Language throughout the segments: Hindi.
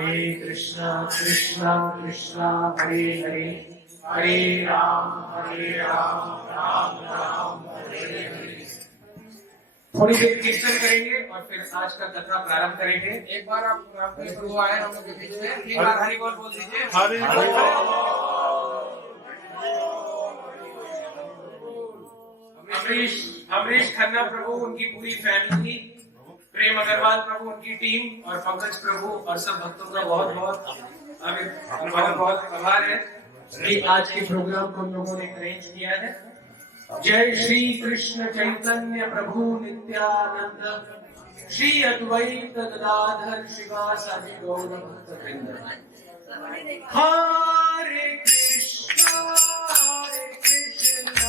हरे कृष्णा कृष्णा कृष्णा हरे हरे, हरे राम राम राम हरे हरे। थोड़ी देर कीर्तन करेंगे और फिर आज का कथा प्रारंभ करेंगे। एक बार आप प्रभु आए हम लोग के बीच में, एक बार हरि बोल बोल दीजिए। हरि बोल। अमरीश खन्ना प्रभु, उनकी पूरी फैमिली, प्रेम अग्रवाल प्रभु, उनकी टीम और पंकज प्रभु और सब भक्तों का बहुत बहुत आभार है कि आज के प्रोग्राम को उन लोगों ने अरेंज किया है। जय श्री कृष्ण चैतन्य प्रभु नित्यानंद, श्री अद्वैत गदाधर शिवासादि गौर भक्तवृंद। हरे Krishna Krishna Krishna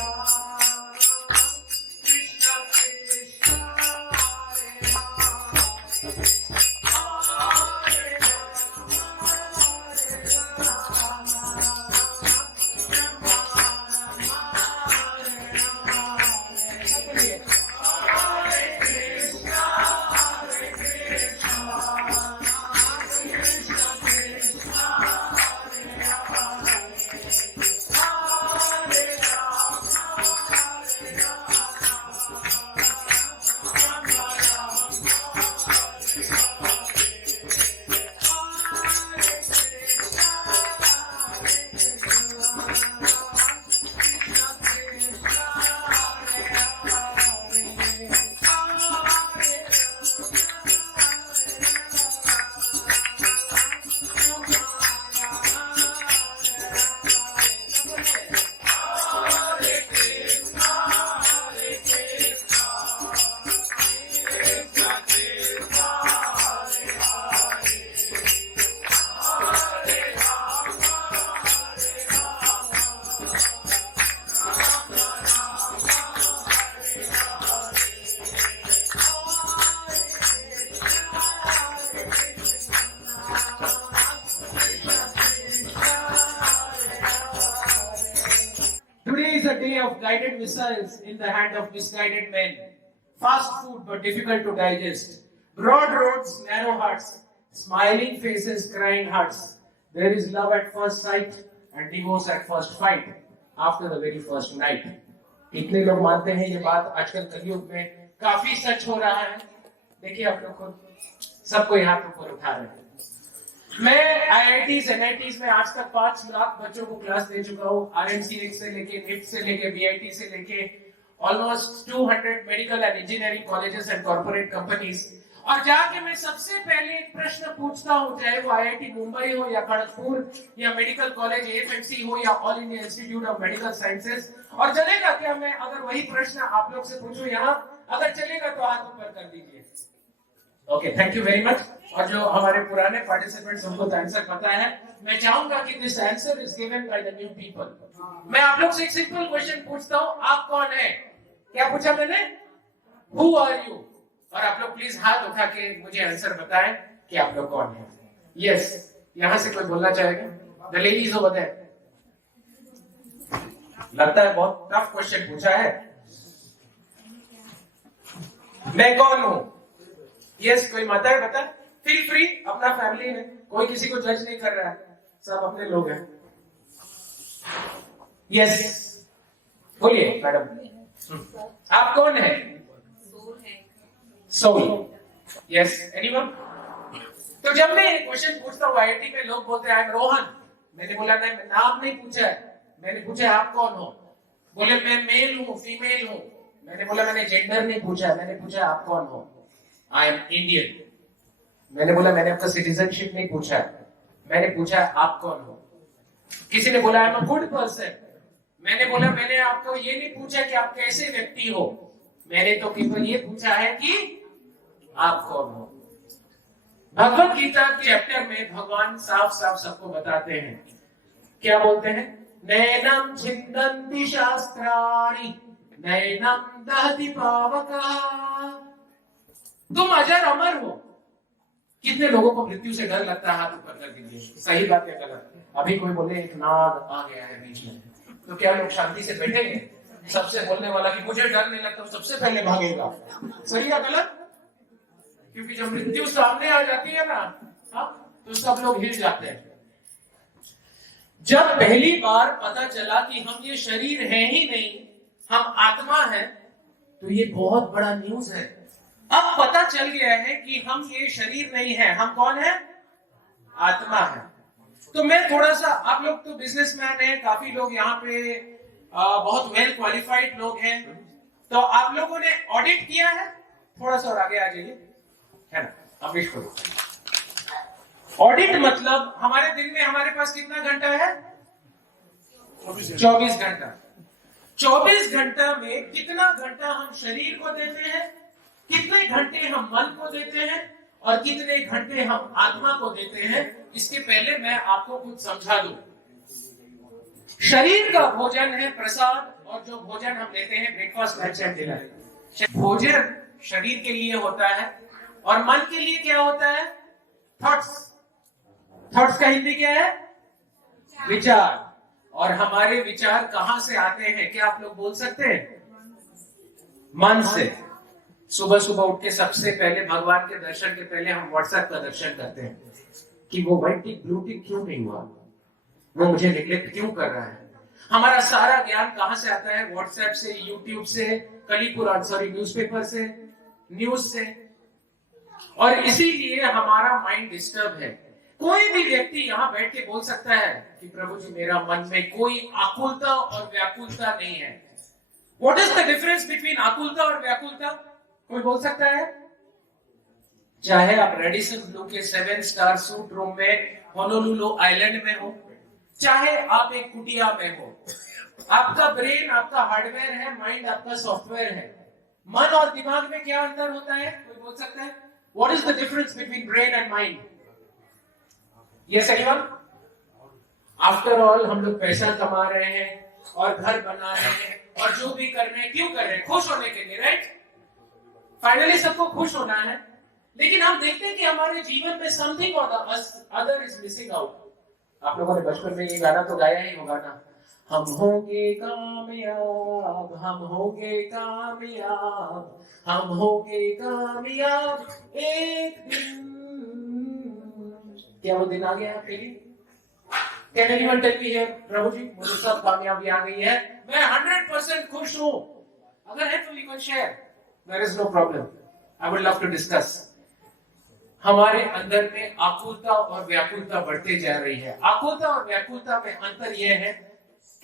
Today is a day of guided missiles in the hand of misguided men. Fast food but difficult to digest. Broad roads, narrow hearts. Smiling faces, crying hearts. There is love at first sight and divorce at first fight. After the very first night. कितने लोग मानते हैं ये बात आजकल कलयुग में काफी सच हो रहा है? देखिए आप लोग को सबको यहाँ ऊपर उठा रहे हैं। मैं IITs, NITs में आज तक 5 लाख बच्चों को क्लास दे चुका हूँ। RMCX से लेके NIT से लेके BIT से लेके almost 200 medical and engineering colleges and corporate companies. और जाके मैं सबसे पहले एक प्रश्न पूछता हूँ, चाहे वो IIT मुंबई हो या खड़गपुर या मेडिकल कॉलेज AFMC हो या all India institute of medical sciences. और चलेगा क्या मैं अगर वही प्रश्न आप लोग से पूछूं यहाँ? अगर चलेगा तो हाथ ऊपर कर दीजिए। Okay, thank you very much. और जो हमारे पुराने पार्टिसिपेंट्स उनको तो आंसर पता है, मैं चाहूंगा कि this answer is given by the new people. मैं आप लोग से एक सिंपल क्वेश्चन पूछता हूँ, आप कौन है? क्या पूछा मैंने? Who are you? और आप लोग प्लीज हाथ उठा के मुझे आंसर बताएं कि आप लोग कौन है। यस, यहां से कोई बोलना चाहेगा? The ladies over there. लगता है बहुत टफ क्वेश्चन पूछा है। मैं कौन हूं? यस, कोई माता है? बता। फील फ्री, अपना फैमिली है, कोई किसी को जज नहीं कर रहा है, सब अपने लोग हैं। यस, बोलिए मैडम, आप कौन है? सोल। Yes, anyone? तो जब मैं क्वेश्चन पूछता हूँ IIT में, लोग बोलते हैं आई एम रोहन। मैंने बोला नहीं, नाम नहीं पूछा है, मैंने पूछा आप कौन हो? बोले मैं मेल हूँ, फीमेल हूँ। मैंने बोला मैंने जेंडर नहीं पूछा है, मैंने पूछा आप कौन हो? I am Indian. मैंने बोला मैंने आपका सिटीजनशिप नहीं पूछा है, मैंने पूछा आप कौन हो? किसी ने बोला I am a good person. मैंने बोला मैंने आपको ये नहीं पूछा कि आप कैसे व्यक्ति हो, मैंने तो केवल ये पूछा है कि आप कौन हो। भगवत गीता के चैप्टर में भगवान साफ साफ सबको बताते हैं, क्या बोलते हैं? नैनम छिन्दन्ति शास्त्राणि नैनम दहति पावकः। तुम अजर अमर हो। कितने लोगों को मृत्यु से डर लगता है? हाथ ऊपर कर दीजिए। सही बात है गलत? अभी कोई बोले एक नाग आ गया है बीच में, तो क्या लोग शांति से बैठेंगे? सबसे बोलने वाला कि मुझे डर नहीं लगता, सबसे पहले भागेगा। सही या गलत? क्योंकि जब मृत्यु सामने आ जाती है ना, तो सब लोग हिल जाते हैं। जब पहली बार पता चला कि हम ये शरीर है ही नहीं, हम आत्मा है, तो ये बहुत बड़ा न्यूज है। अब पता चल गया है कि हम ये शरीर नहीं है, हम कौन है? आत्मा है। तो मैं थोड़ा सा, आप लोग तो बिजनेसमैन हैं, काफी लोग यहाँ पे बहुत वेल क्वालिफाइड लोग हैं, तो आप लोगों ने ऑडिट किया है? थोड़ा सा और आगे आ जाइए, है ना, अमरीश को। ऑडिट मतलब हमारे दिन में हमारे पास कितना घंटा है? 24 घंटा। 24 घंटा में कितना घंटा हम शरीर को देते हैं, कितने घंटे हम मन को देते हैं, और कितने घंटे हम आत्मा को देते हैं? इसके पहले मैं आपको कुछ समझा दूं। शरीर का भोजन है प्रसाद, और जो भोजन हम लेते हैं ब्रेकफास्ट, लंच एंड डिनर। भोजन शरीर के लिए होता है, और मन के लिए क्या होता है? थॉट्स। थॉट्स का हिंदी क्या है? विचार। और हमारे विचार कहां से आते हैं, क्या आप लोग बोल सकते हैं? मन से। सुबह सुबह उठ के सबसे पहले भगवान के दर्शन के पहले हम व्हाट्सएप का दर्शन करते हैं कि वो व्हाइट टिक ब्लू टिक क्यों नहीं हुआ, वो मुझे निग्लेक्ट क्यों कर रहा है। हमारा सारा ज्ञान कहां से आता है? व्हाट्सएप से, यूट्यूब से, कलीपुर न्यूज़पेपर से, न्यूज से। और इसीलिए हमारा माइंड डिस्टर्ब है। कोई भी व्यक्ति यहां बैठ के बोल सकता है कि प्रभु जी मेरा मन में कोई आकुलता और व्याकुलता नहीं है। What is the difference between आकुलता और व्याकुलता? कोई बोल सकता है? चाहे आप रेडिसन ब्लू के 7 स्टार सूट रूम में होनोलुलु आइलैंड में हो, चाहे आप एक कुटिया में हो, आपका ब्रेन आपका हार्डवेयर है, माइंड आपका सॉफ्टवेयर है। मन और दिमाग में क्या अंतर होता है? कोई बोल सकता है? What is the difference between brain and mind? Yes anyone? After all हम लोग पैसा कमा रहे हैं और घर बना रहे हैं और जो भी कर रहे हैं, क्यों कर रहे हैं? खुश होने के लिए, राइट? फाइनली सबको खुश होना है। लेकिन हम देखते हैं कि हमारे जीवन में समथिंग और अदर इज मिसिंग आउट। आप लोगों ने बचपन में ये गाना तो गाया ही होगा ना, हम होंगे कामयाब, हम होंगे कामयाब, हम होंगे कामयाब एक दिन। क्या वो दिन आ गया आपके लिए? Can anyone tell me here, प्रभु जी मुझे सब कामयाबी आ गई है, मैं 100% खुश हूं? अगर है तो you can share. There is no problem. I would love to discuss. हमारे अंदर में आकुलता और व्याकुलता बढ़ते जा रही है। आकुलता और व्याकुलता में अंतर यह है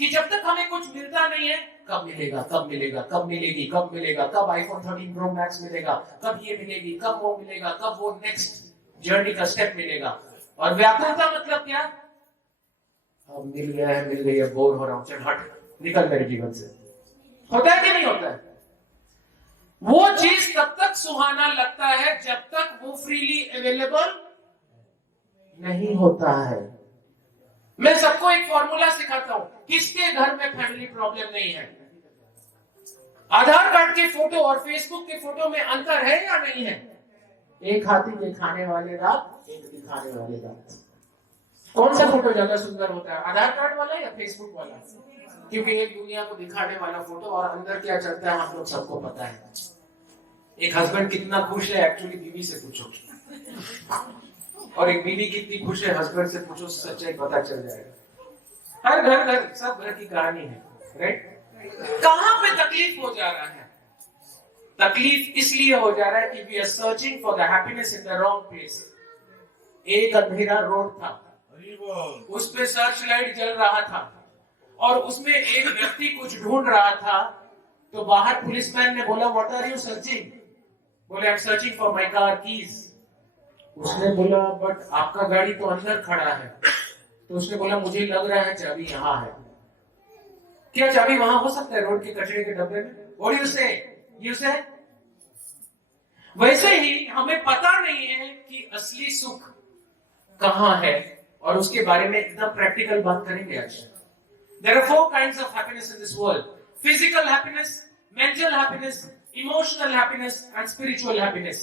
कि जब तक हमें कुछ मिलता नहीं है, कब मिलेगा, कब मिलेगा, कब मिलेगी, कब मिलेगा, कब आईफोन 13 प्रो मैक्स मिलेगा, कब ये मिलेगी, कब वो मिलेगा, कब वो नेक्स्ट जर्नी का स्टेप मिलेगा। और व्याकुलता मतलब क्या? अब मिल गया है, मिल गई है, बोर हो रहा हूं, चल हट, निकल मेरे जीवन से। होता है कि नहीं होता है? वो चीज तब तक सुहाना लगता है जब तक वो फ्रीली अवेलेबल नहीं होता है। मैं सबको एक फॉर्मूला सिखाता हूं। किसके घर में फैमिली प्रॉब्लम नहीं है? आधार कार्ड के फोटो और फेसबुक के फोटो में अंतर है या नहीं है? एक हाथी के खाने वाले रात, एक दिखाने वाले रात। कौन सा फोटो ज्यादा सुंदर होता है, आधार कार्ड वाला या फेसबुक वाला? क्योंकि एक दुनिया को दिखाने वाला फोटो और अंदर क्या चलता है हम लोग सबको पता है। एक हस्बैंड कितना खुश है एक्चुअली बीवी से पूछो, और एक बीवी कितनी खुश है हस्बैंड से पूछो, सच्चाई पता चल जाएगा। हर घर सब घर की कहानी है, राइट? कहां पे तकलीफ हो जा रहा है? तकलीफ इसलिए हो जा रहा है कि we are searching for the happiness in the wrong place. एक अंधेरा रोड था, उस पे सर्च लाइट जल रहा था और उसमें एक व्यक्ति कुछ ढूंढ रहा था। तो बाहर पुलिसमैन ने बोला, व्हाट आर यू सर्चिंग? बोले, I am searching for my car keys. उसने बोला, बट आपका गाड़ी तो अंदर खड़ा है। तो उसने बोला, मुझे लग रहा है चाबी यहाँ है। क्या चाबी वहां हो सकता है रोड के कचरे के डब्बे में? व्हाट यू से? वैसे ही हमें पता नहीं है कि असली सुख कहां है, और उसके बारे में एकदम प्रैक्टिकल बात करेंगे आज। There are 4 kinds of happiness in this world: physical happiness, mental happiness, emotional happiness, and spiritual happiness.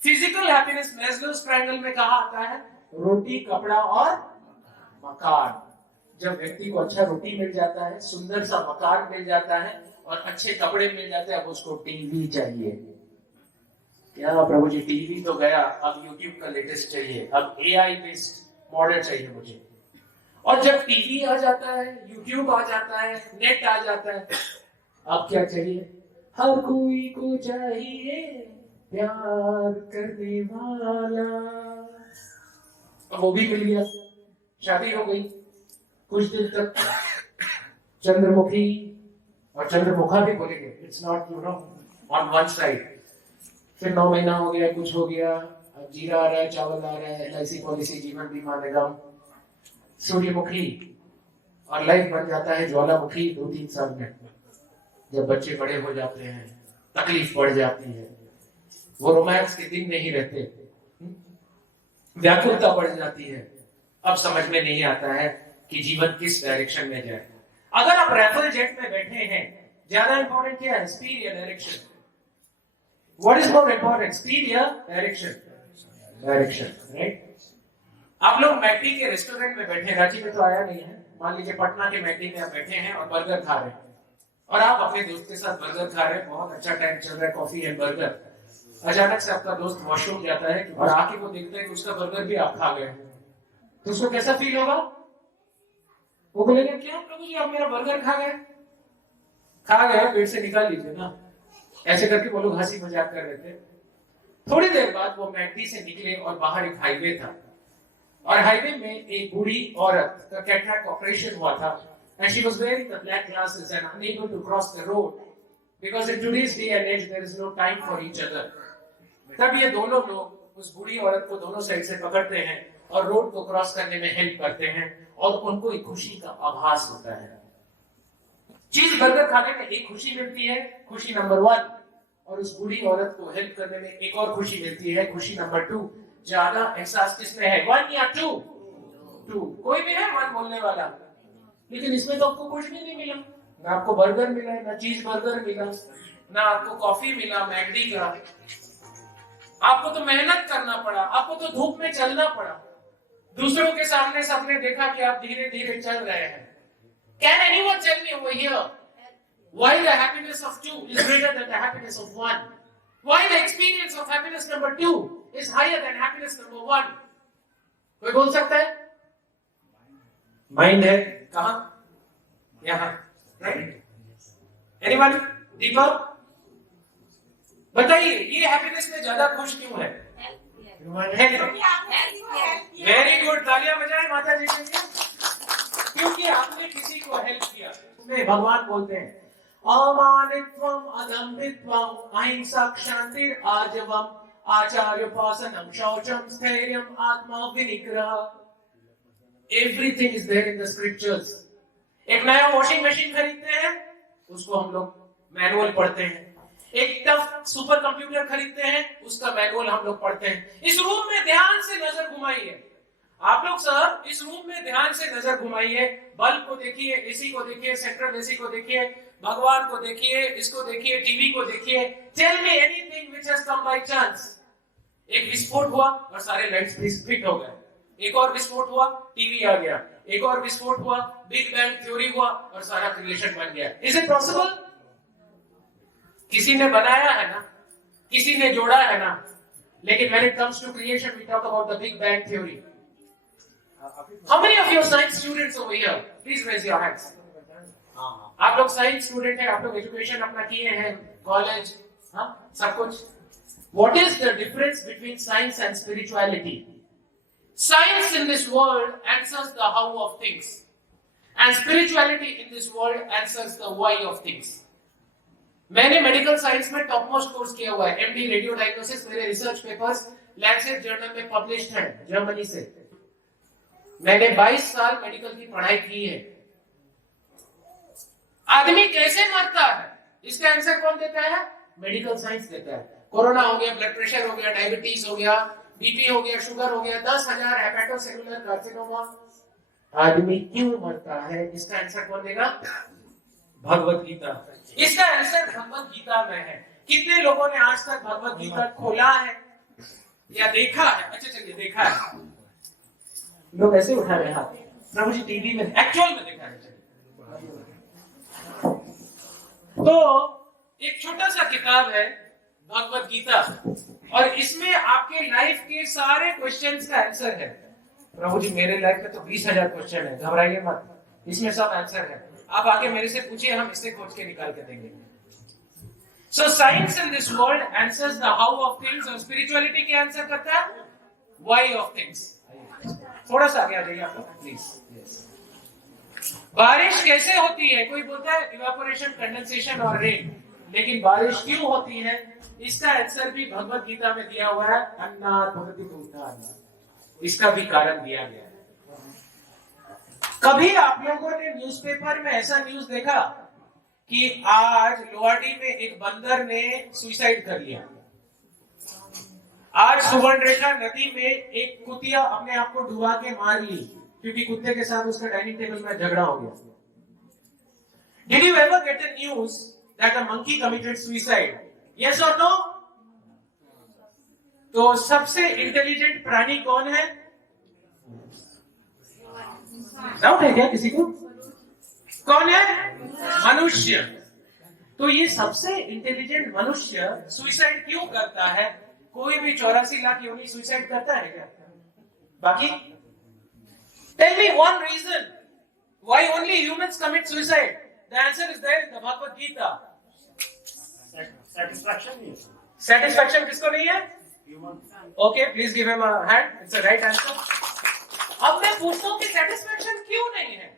Physical happiness Maslow's triangle में कहा आता है, रोटी, कपड़ा और मकान। जब व्यक्ति को अच्छा रोटी मिल जाता है, सुंदर सा मकान मिल जाता है और अच्छे कपड़े मिल जाते हैं, अब उसको टीवी चाहिए। क्या प्रभु जी, टीवी तो गया, अब यूट्यूब का लेटेस्ट चाहिए, अब एआई बेस्ड मॉडल चाहिए मुझे। और जब टीवी आ जाता है, यूट्यूब आ जाता है, नेट आ जाता है, अब क्या चाहिए? हर कोई को चाहिए प्यार करने वाला। अब वो भी मिल गया, शादी हो गई। कुछ दिन तक चंद्रमुखी और चंद्रमुखा भी बोलेंगे, it's not on one side. फिर 9 महीना हो गया, कुछ हो गया, अब जीरा आ रहा है, चावल आ रहा है, LIC पॉलिसी, जीवन बीमा निगम, सूर्यमुखी, और लाइफ बन जाता है ज्वालामुखी 2-3 साल में। जब बच्चे बड़े हो जाते हैं, तकलीफ बढ़ जाती है, वो रोमांस के दिन नहीं रहते, व्याकुलता बढ़ जाती है। अब समझ में नहीं आता है कि जीवन किस डायरेक्शन में जाए। अगर आप रैफल जेट में बैठे हैं, ज्यादा इंपॉर्टेंट क्या है, स्पीड या direction? What is more important, speed या डायरेक्शन? Direction, right? आप लोग मैकडी के रेस्टोरेंट में बैठे, रांची में तो आया नहीं है, मान लीजिए पटना के मैकडी में आप बैठे हैं और बर्गर खा रहे हैं, और आप अपने दोस्त के साथ बर्गर खा रहे हैं, बहुत अच्छा टाइम चल रहा है, कॉफी एंड बर्गर। अचानक से आपका दोस्त वॉशरूम जाता है और आके वो देखता है कि उसका बर्गर भी आप खा गए, तो उसको कैसा फील होगा? वो बोलेगा, क्या प्रभु जी आप मेरा बर्गर खा गए? खा गए, पेट से निकाल लीजिए ना। ऐसे करके वो लोग हंसी मजाक कर रहे थे। थोड़ी देर बाद वो मैकडी से निकले और बाहर एक हाईवे था, और हाईवे में एक बूढ़ी औरत का कैटरैक्ट ऑपरेशन हुआ था, and she was wearing the black glasses and unable to cross the road because in today's day and age there is no time for each other. तब ये दोनों लोग उस बूढ़ी औरत को दोनों साइड से पकड़ते हैं और रोड को क्रॉस करने में हेल्प करते हैं, और उनको एक खुशी का आभास होता है। चीज बर्गर खाने में एक खुशी मिलती है, खुशी नंबर 1, और उस बूढ़ी औरत को हेल्प करने में एक और खुशी मिलती है, खुशी नंबर 2। ज्यादा एहसास किसमें है, 1 या 2? 2। कोई भी है 1 बोलने वाला? लेकिन इसमें तो आपको कुछ भी नहीं मिला, ना आपको बर्गर मिला, ना चीज बर्गर मिला, ना आपको कॉफी मिला मैकडी का। आपको तो मेहनत करना पड़ा, आपको तो धूप में चलना पड़ा, दूसरों के सामने सबने देखा कि आप धीरे धीरे चल रहे हैं। Can anyone tell me over here why the happiness of 2 is greater than the happiness of 1? Why the experience of happiness number 2 is higher than happiness number 1? कोई बोल सकता है? माइंड है कहां? यहां, राइट? एनीवन? दीपक बताइए, ये हैप्पीनेस में ज्यादा खुश क्यों है? वेरी गुड, तालियां बजाएं माता जी के लिए, क्योंकि आपने किसी को हेल्प किया। उसमें भगवान बोलते हैं, अमानित्वम अदम्भित्वम अहिंसा क्षांतिर आजवम आचार्योपासनम शौचम स्थैर्यम आत्मा विनिग्रह। Everything is there in the scriptures. एक नया वॉशिंग मशीन खरीदते हैं, उसको हम लोग मैनुअल पढ़ते हैं। एक टफ सुपर कंप्यूटर खरीदते हैं, उसका मैनुअल हम लोग पढ़ते हैं। इस रूम में ध्यान से नजर घुमाइए, आप लोग सर इस रूम में ध्यान से नजर घुमाइए, बल्ब को देखिए, एसी को देखिए, सेंट्रल एसी को देखिए, भगवान को देखिए, इसको देखिए, टीवी को देखिए। Tell me anything which has come by chance. एक विस्फोट हुआ और सारे लाइट्स फिट हो गए, एक और विस्फोट हुआ, टीवी आ गया, एक और विस्फोट हुआ, बिग बैंग थ्योरी हुआ और सारा क्रिएशन बन गया। Is it possible? किसी ने बनाया है ना, किसी ने जोड़ा है ना। लेकिन when it comes to creation we talk about the big bang theory. How many of you are science students over here? Please raise your hands. आप लोग साइंस स्टूडेंट हैं, आप लोग एजुकेशन अपना किए हैं, कॉलेज, हाँ सब कुछ। What is the difference between science and spirituality? Science in this world answers the how of things, and spirituality in this world answers the why of things. मैंने मेडिकल साइंस में टॉप मोस्ट कोर्स किया हुआ है, MD रेडियो डायग्नोसिस। मेरे रिसर्च पेपर्स लैंसेट जर्नल में पब्लिश्ड हैं जर्मनी से। मैंने 22 साल मेडिकल की पढ़ाई की है। आदमी कैसे मरता है, इसका आंसर कौन देता है? मेडिकल साइंस देता है। कोरोना हो गया, ब्लड प्रेशर हो गया, डायबिटीज हो गया, बीपी हो गया, शुगर हो गया, 10,000 हेपेटोसेलुलर कार्सिनोमा। आदमी क्यों मरता है, इसका आंसर कौन देगा? भगवत गीता। इसका आंसर भगवत गीता में है। कितने लोगों ने आज तक भगवत गीता खोला है या देखा है? अच्छा चलिए, देखा है। लोग ऐसे उठा रहे हाथ, प्रभु जी टीवी में एक्चुअल में देखा है। तो एक छोटा सा किताब है भगवत गीता, और इसमें आपके लाइफ के सारे क्वेश्चंस का आंसर है। प्रभु जी मेरे लाइफ में तो 20,000 क्वेश्चन है, घबराइए मत, इसमें सब आंसर है। आप आके मेरे से पूछिए, हम इससे खोज के निकाल के देंगे। So science in this world answers the how of things और spirituality क्या आंसर करता है? Why of things। थोड़ा सा आगे आ जाइए आप लोग प्लीज। बारिश कैसे होती है? कोई बोलता है इवेपोरेशन, कंडेंसेशन और रेन, लेकिन बारिश क्यों होती है इसका आंसर भी भगवत गीता में दिया हुआ है, अन्नात् भवति पूर्णात्। इसका भी कारण दिया गया है। कभी आप लोगों ने न्यूज़पेपर में ऐसा न्यूज देखा कि आज लोहाटी में एक बंदर ने सुसाइड कर लिया? आज सुवर्णरेखा नदी में एक कुतिया अपने आप को डुबा के मार ली क्योंकि कुत्ते के साथ उसका डाइनिंग टेबल में झगड़ा हो गया। Did you ever get a news that a monkey committed suicide? Yes or no? तो सबसे इंटेलिजेंट प्राणी कौन है? डाउट है क्या किसी को? कौन है? मनुष्य। तो ये सबसे इंटेलिजेंट मनुष्य सुसाइड क्यों करता है? कोई भी 84 लाख योनि सुसाइड करता है क्या? बाकी tell me one reason why only humans commit suicide. The answer is there in the Bhagavad Gita. Satisfaction किसको नहीं है? Okay, please give him a hand. It's the right answer. अब मैं पूछता हूँ कि satisfaction क्यों नहीं है?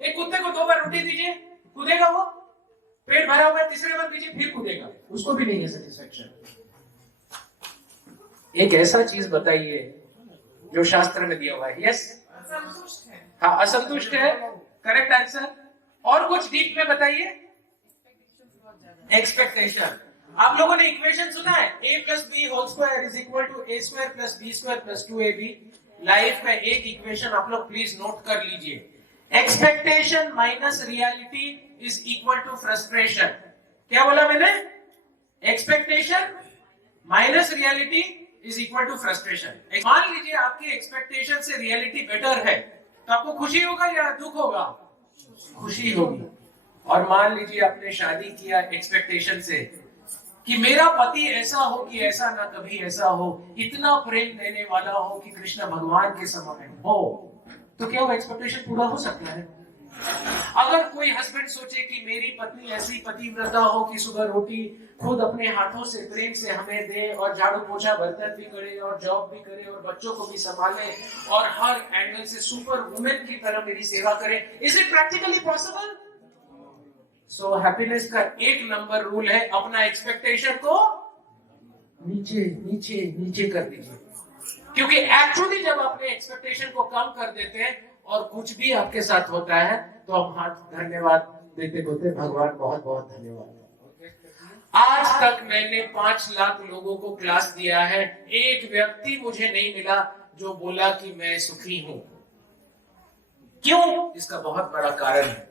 एक कुत्ते को 2 बार रोटी दीजिए, कूदेगा वो? पेट भरा हुआ है, तीसरे बार दीजिए फिर कूदेगा, उसको भी नहीं है सेटिस्फैक्शन। एक ऐसा चीज बताइए जो शास्त्र में दिया हुआ है। यस, असंतुष्ट है। हाँ, असंतुष्ट है, करेक्ट आंसर। और कुछ डीप में बताइए। एक्सपेक्टेशन। आप लोगों ने इक्वेशन सुना है, a + b whole square is equal to a² + b² + 2ab। Life में एक इक्वेशन आप लोग प्लीज नोट कर लीजिए, expectation minus reality is equal to frustration. क्या बोला मैंने? Expectation minus reality is equal to frustration. मान लीजिए आपकी एक्सपेक्टेशन से रियलिटी बेटर है तो आपको खुशी होगा या दुख होगा? खुशी होगी। और मान लीजिए आपने शादी किया एक्सपेक्टेशन से कि मेरा पति ऐसा हो कि ऐसा ना कभी ऐसा हो, इतना प्रेम देने वाला हो कि कृष्ण भगवान के समान हो, तो क्या वो एक्सपेक्टेशन पूरा हो सकता है? अगर कोई हस्बैंड सोचे कि मेरी पत्नी ऐसी पतिव्रता हो कि सुबह रोटी खुद अपने हाथों से प्रेम से हमें दे और झाड़ू पोछा बर्तन भी करे और जॉब भी करे और बच्चों को भी संभाले और हर एंगल से सुपर वुमेन की तरह मेरी सेवा करे, is it practically possible? So happiness का 1 नंबर रूल है, अपना एक्सपेक्टेशन को नीचे नीचे नीचे कर दीजिए। क्योंकि एक्चुअली जब अपने एक्सपेक्टेशन को कम कर देते हैं और कुछ भी आपके साथ होता है तो आप हाथ धन्यवाद देते बोलते भगवान बहुत बहुत धन्यवाद। आज तक मैंने 5 लाख लोगों को क्लास दिया है, एक व्यक्ति मुझे नहीं मिला जो बोला कि मैं सुखी हूं। क्यों? इसका बहुत बड़ा कारण है।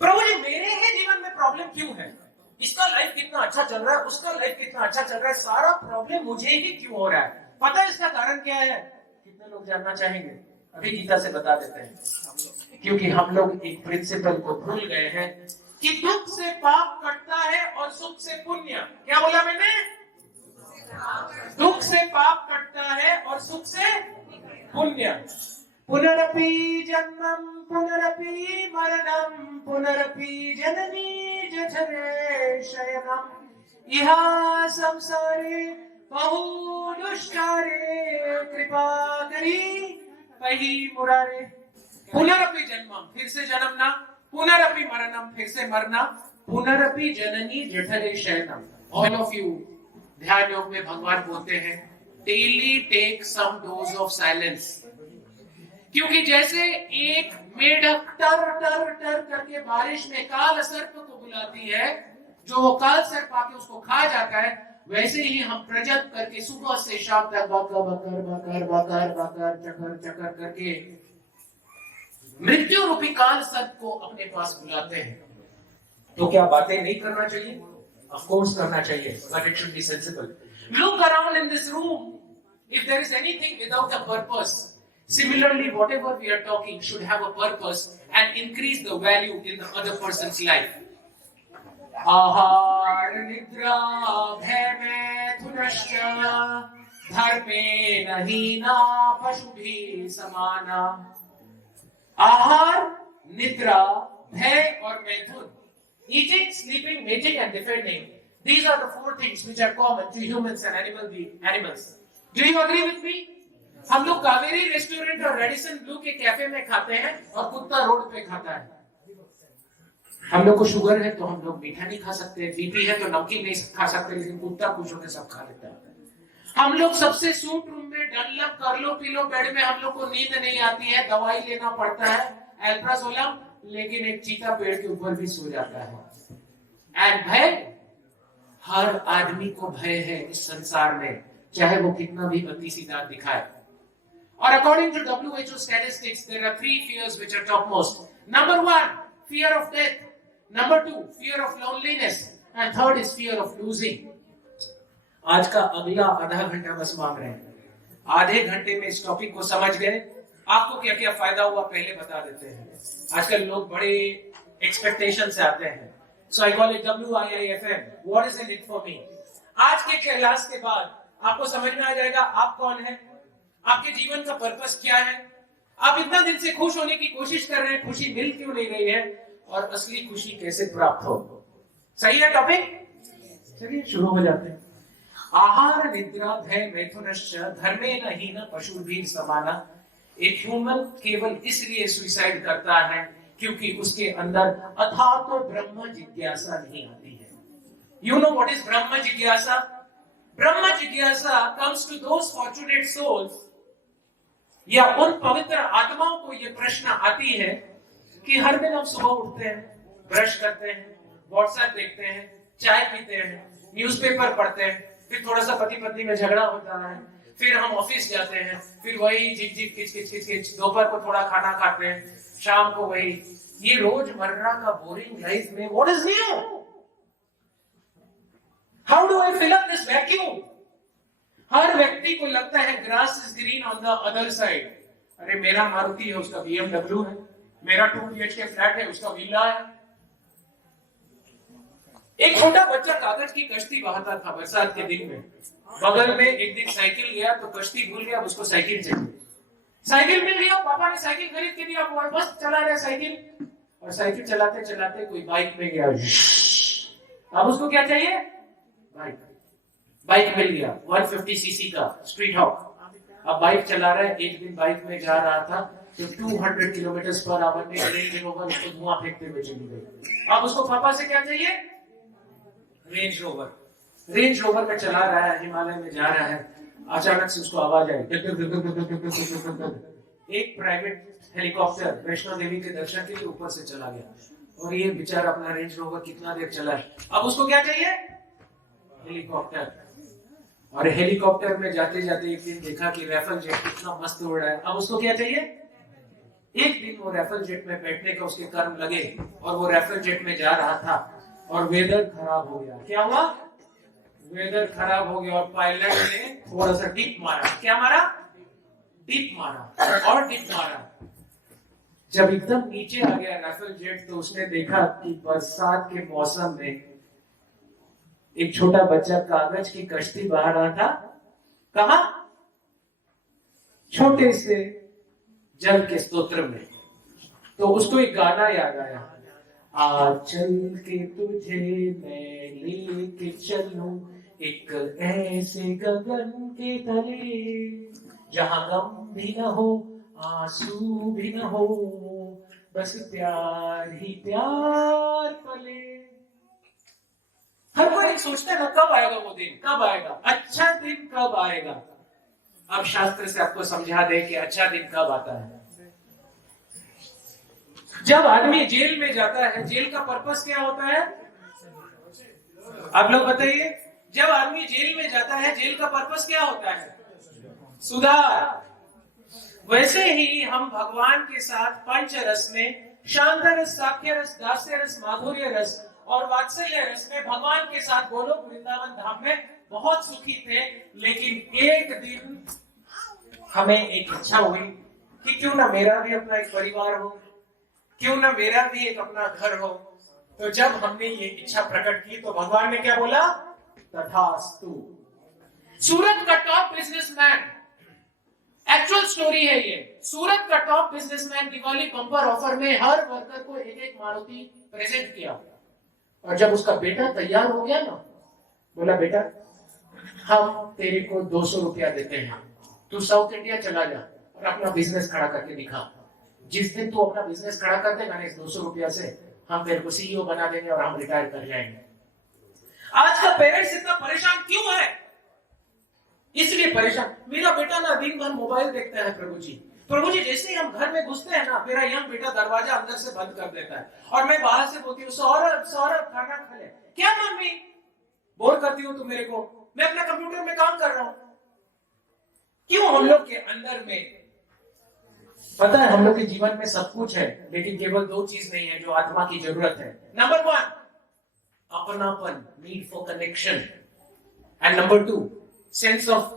प्रभु जी मेरे ही जीवन में प्रॉब्लम क्यों है? इसका लाइफ कितना अच्छा चल रहा है, उसका लाइफ कितना अच्छा चल रहा है, सारा प्रॉब्लम मुझे ही क्यों हो रहा है? पता है इसका कारण क्या है? कितने लोग जानना चाहेंगे? अभी गीता से बता देते हैं। क्योंकि हम लोग एक प्रिंसिपल को भूल गए हैं कि दुख से पाप कटता है और सुख से पुण्य। क्या बोला मैंने? दुख से पाप कटता है और सुख से पुण्य। पुनरपि जन्मं पुनरपि मरणं पुनरपि जननी जठरे शयनम् इह संसारे बहु दुष्कारे कृपा करी पही मुरारे। पुनरपि जन्मम, फिर से जन्मना, पुनरपि मरणम, फिर से मरना, पुनरपि जननी जठरे शयनम। ऑल ऑफ यू ध्यान योग में भगवान बोलते हैं daily take some dose of silence. क्योंकि जैसे एक मेढक टर टर टर करके बारिश में काल सर्प को बुलाती है, जो वो काल सर्प आके उसको खा जाता है, वैसे ही हम प्रजत करके सुबह से शाम तक बकर बकर बकर बकर बकर चकर चकर करके मृत्यु रूपी काल सर्प को अपने पास बुलाते हैं। तो क्या बातें नहीं करना चाहिए? ऑफ कोर्स करना चाहिए, but it should be sensible. Look around in this room, if there is anything without a purpose, similarly whatever we are talking should have a purpose and increase the value in the other person's life. आहार निद्रा भय मैथुनश्च धर्मे नहीना पशु भी समाना। आहार, निद्रा, भय और मैथुन, eating, sleeping, mating and defending, these are the four things which are common to humans and animals. Do you agree with me? हम लोग कावेरी रेस्टोरेंट और रेडिसन ब्लू के कैफे में खाते हैं और कुत्ता रोड पे खाता है। हम लोग को शुगर है तो हम लोग मीठा नहीं खा सकते, बीपी है तो नमकीन नहीं खा सकते, लेकिन कुत्ता खुश होकर सब खा लेता है। हम लोग सबसे सूट रूम में डनलप कर लो पी लो बेड में, हम लोग को नींद नहीं आती है, दवाई लेना पड़ता है एल्प्राजोलम, लेकिन एक चीता पेड़ के ऊपर भी सो जाता है। एंड भय, हर आदमी को भय है इस संसार में, चाहे वो कितना भी अति सीधा दिखाए। और according to WHO statistics, there are 3 fears which are topmost. Number 1, fear of death. Number 2, fear of loneliness. And third is fear of losing. आज का अगला आधा घंटा बस मांग रहे हैं। आधे घंटे में इस टॉपिक को समझ गए, आपको क्या क्या फायदा हुआ पहले बता देते हैं। आजकल लोग बड़े एक्सपेक्टेशन से आते हैं। So I call it WIIFM. What is in it for me? आज के क्लास के बाद आपको समझ में आ जाएगा आप कौन है, आपके जीवन का पर्पस क्या है, आप इतना दिन से खुश होने की कोशिश कर रहे हैं, खुशी मिल क्यों नहीं रही है, और असली खुशी कैसे प्राप्त हो। सही है टॉपिक? चलिए शुरू हो जाते हैं। आहार निद्रा भय मैथुनश्च धर्मेण हीन पशुभिः समाना। एक ह्यूमन केवल इसलिए सुसाइड करता है क्योंकि उसके अंदर अथाह तो ब्रह्म जिज्ञासा नहीं आती है। यू नो व्हाट इज ब्रह्म जिज्ञासा? ब्रह्म जिज्ञासा comes to those fortunate souls, या उन पवित्र आत्माओं को ये प्रश्न आती है कि हर दिन हम सुबह उठते हैं, ब्रश करते हैं, व्हाट्सएप देखते हैं, चाय पीते हैं, न्यूज़पेपर पढ़ते हैं, फिर थोड़ा सा पति पत्नी में झगड़ा होता है, फिर हम ऑफिस जाते हैं, फिर वही झिक झिक किच किच किच किच, दोपहर को थोड़ा खाना खाते हैं, शाम को वही। ये रोजमर्रा का बोरिंग लाइफ में what is new? How do I fill up this vacuum? हर व्यक्ति को लगता है grass is green on the other side. अरे मेरा मारुति है, उसका BMW है, मेरा 2 BHK फ्लैट है, उसका विला है। एक छोटा बच्चा कागज की कश्ती बहाता था बरसात के दिन में, बगल में एक दिन साइकिल गया तो कश्ती भूल गया, उसको साइकिल चाहिए। साइकिल मिल गया, पापा ने साइकिल खरीद के दिया, वो बस चला रहे साइकिल, और साइकिल चलाते चलाते कोई बाइक में गया। अब उसको क्या चाहिए? बाइक मिल गया 150cc का स्ट्रीट हॉक। अब बाइक चला रहा है, एक दिन बाइक में जा रहा था तो 200 किलोमीटर पर आवर में रेंज रोवर उसको धुआं फेंकते हुए चली गई। अब उसको पापा से क्या चाहिए? Range rover. रेंज रोवर में चला रहा है, हिमालय में जा रहा है, अचानक से उसको आवाज आई, एक प्राइवेट हेलीकॉप्टर वैष्णो देवी के दर्शन के लिए ऊपर से चला गया, और ये बेचारा अपना रेंज रोवर कितना देर चला है। अब उसको क्या चाहिए? हेलीकॉप्टर। और हेलीकॉप्टर में जाते जाते एक दिन देखा कि राफेल जेट कितना मस्त उड़ रहा है। अब उसको क्या चाहिए? एक दिन वो राफेल जेट में बैठने का उसके कर्म लगे, और वो राफेल जेट में जा रहा था और वेदर खराब हो गया। क्या हुआ? वेदर खराब हो गया और पायलट ने थोड़ा सा डिप मारा। क्या मारा? डिप मारा और डिप मारा। जब एकदम नीचे आ गया राफेल जेट तो उसने देखा कि बरसात के मौसम में एक छोटा बच्चा कागज की कश्ती बहा रहा था। कहा? छोटे से जल के स्तोत्र में। तो उसको एक गाना याद आया, आज चल के तुझे मैं लेके चलूं एक ऐसे गगन के तले, जहां गम भी न हो आंसू भी न हो, बस प्यार ही प्यार पले। हर कोई सोचता है ना कब आएगा वो दिन, कब आएगा अच्छा दिन, कब आएगा। अब शास्त्र से आपको समझा दे कि अच्छा दिन कब आता है। जब आदमी जेल में जाता है, जेल का पर्पस क्या होता है? आप लोग बताइए। जब आदमी जेल में जाता है, जेल का पर्पस क्या होता है? सुधार। वैसे ही हम भगवान के साथ पंच रस में शांत रस, साख्य रस, दास्य रस, माधुर्य रस और वात्सल्य रस में भगवान के साथ गोलोक वृंदावन धाम में बहुत सुखी थे। लेकिन एक दिन हमें एक इच्छा हुई कि क्यों ना मेरा भी अपना एक परिवार हो, क्यों ना मेरा भी एक अपना घर हो, तो जब हमने ये इच्छा प्रकट की तो भगवान ने क्या बोला? तथास्तु। सूरत का टॉप बिजनेसमैन, एक्चुअल स्टोरी है ये। सूरत का top businessman Diwali bumper offer में हर वर्कर को एक एक मारुति प्रेजेंट किया, और जब उसका बेटा तैयार हो गया ना, बोला बेटा हम तेरे को 200 रुपया देते हैं, तू साउथ इंडिया चला जा और अपना बिजनेस खड़ा करके दिखा। जिस दिन तू अपना बिजनेस खड़ा कर देगा ना, इस 200 रुपया से हम तेरे को सीईओ बना देंगे और हम रिटायर कर जाएंगे। आज का पेरेंट्स इतना परेशान क्यों है? इसलिए परेशान, मेरा बेटा ना दिन भर मोबाइल देखता है प्रभु जी। प्रभु जी जैसे ही हम घर में घुसते हैं ना, मेरा यंग बेटा दरवाजा अंदर से बंद कर देता है और मैं बाहर से बोलती हूँ सौरभ सौरभ खाना खा ले। क्या मम्मी? बोर करती हूँ तुम मेरे को, मैं अपना कंप्यूटर में काम कर रहा हूं। क्यों? हम लोग के अंदर में पता है, हम लोग के जीवन में सब कुछ है, लेकिन केवल 2 चीज नहीं है जो आत्मा की जरूरत है। नंबर 1 अपनापन, need for connection, and number 2 sense of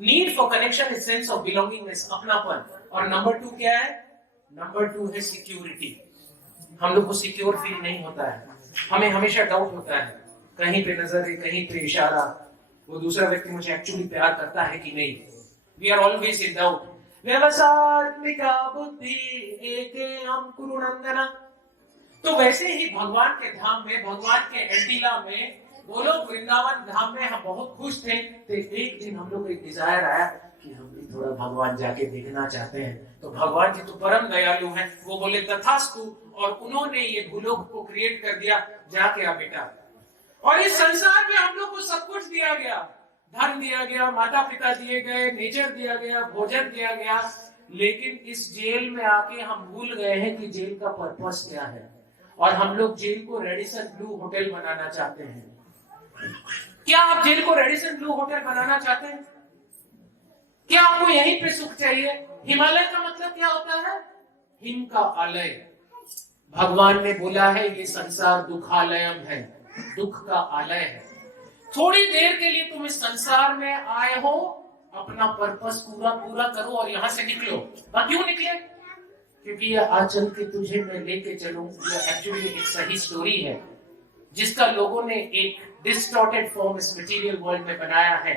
need for connection is sense of belongingness, अपनापन। और नंबर 2 क्या है? नंबर 2 है सिक्योरिटी। हम लोग को सिक्योर फील नहीं होता है, हमें हमेशा डाउट होता है, कहीं पे नजर है, कहीं पे इशारा, वो दूसरा व्यक्ति मुझे एक्चुअली प्यार करता है कि नहीं। We are always in doubt. व्यवसात्मिका बुद्धि एकेयम कुरु नंदना। तो वैसे ही भगवान के धाम में, भगवान के एंटीला में, गोलोक वृंदावन धाम में हम बहुत खुश थे। तो एक दिन हम लोग को एक डिजायर आया कि हम भी थोड़ा भगवान जाके देखना चाहते हैं। तो भगवान जी तो परम दयालु हैं, वो बोले तथास्तु, और उन्होंने ये गोलोक को क्रिएट कर दिया, जाके आ बेटा। और इस संसार में हम लोग को सब कुछ दिया गया, धन दिया गया, माता पिता दिए गए, नेचर दिया गया, भोजन दिया गया, लेकिन इस जेल में आके हम भूल गए हैं कि जेल का पर्पस क्या है। और हम लोग जेल को रेडिसन ब्लू होटल बनाना चाहते हैं। क्या आप जेल को रेडिसन ब्लू होटल बनाना चाहते हैं? क्या आपको यहीं पे सुख चाहिए? हिमालय का मतलब क्या होता है? हिम का आलय। भगवान ने बोला है ये संसार दुखालयम है, दुख का आलय है। थोड़ी देर के लिए तुम इस संसार में आए हो, अपना पर्पस पूरा करो और यहां से निकलो। क्यों निकले? क्योंकि ये आचल के तुझे मैं लेके चलूं, ये एक्चुअली एक सही स्टोरी है जिसका लोगों ने एक डिस्टॉर्टेड फॉर्म इस मटेरियल वर्ल्ड में बनाया है।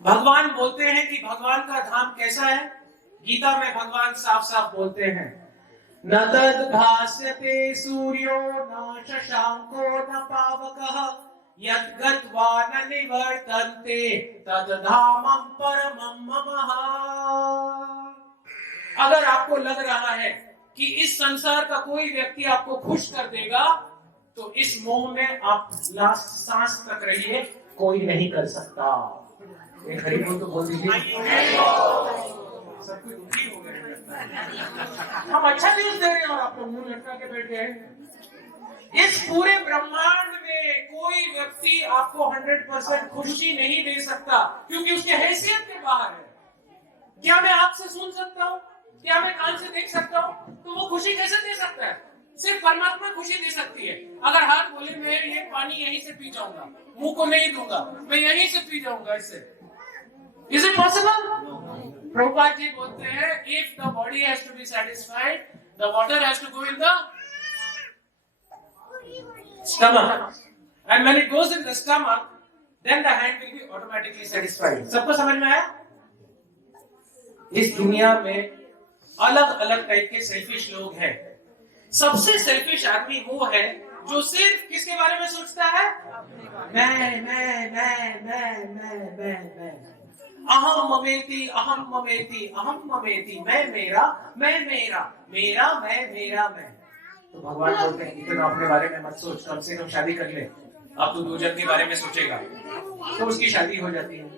भगवान बोलते हैं कि भगवान का धाम कैसा है? गीता में भगवान साफ साफ बोलते हैं, न तद भास्यते सूर्यो न शशांको न पावकः यत् गत्वा न निवर्तन्ते तद धामं परमं मम। अगर आपको लग रहा है कि इस संसार का कोई व्यक्ति आपको खुश कर देगा, तो इस मोह में आप लास्ट सांस तक रहिए, कोई नहीं कर सकता। एक हरि बोल तो बोल दीजिए। सब कुछ दुखी हो गए, हम अच्छा न्यूज दे रहे हैं और आप लोग मुंह लटका के बैठ गए। इस पूरे ब्रह्मांड में कोई व्यक्ति आपको 100% खुशी नहीं दे सकता, क्योंकि उसके हैसियत के बाहर है। क्या मैं आपसे सुन सकता हूँ? क्या मैं कान से देख सकता हूँ? तो वो खुशी कैसे दे सकता है? सिर्फ परमात्मा खुशी दे सकती है। अगर हाथ बोले मैं ये पानी यहीं से पी जाऊंगा, मुंह को नहीं दूंगा, मैं यहीं से पी जाऊंगा, इससे is it possible? Prabhupada ji बोलते हैं, if the body has to be satisfied, the water has to go in the stomach, and when it goes in the stomach, then the hand will be automatically satisfied. सबको समझ में आया? इस दुनिया में अलग अलग टाइप के सेल्फिश लोग हैं। सबसे सेल्फिश आदमी वो है जो सिर्फ किसके बारे में सोचता है? मैं। अहम ममेति अहम ममेति अहम ममेति, मैं मेरा मैं। तो भगवान बोलते हैं इतना अपने बारे में मत सोच, कम से कम शादी कर ले। अब तू 2 जन के बारे में सोचेगा तो उसकी शादी हो जाती है।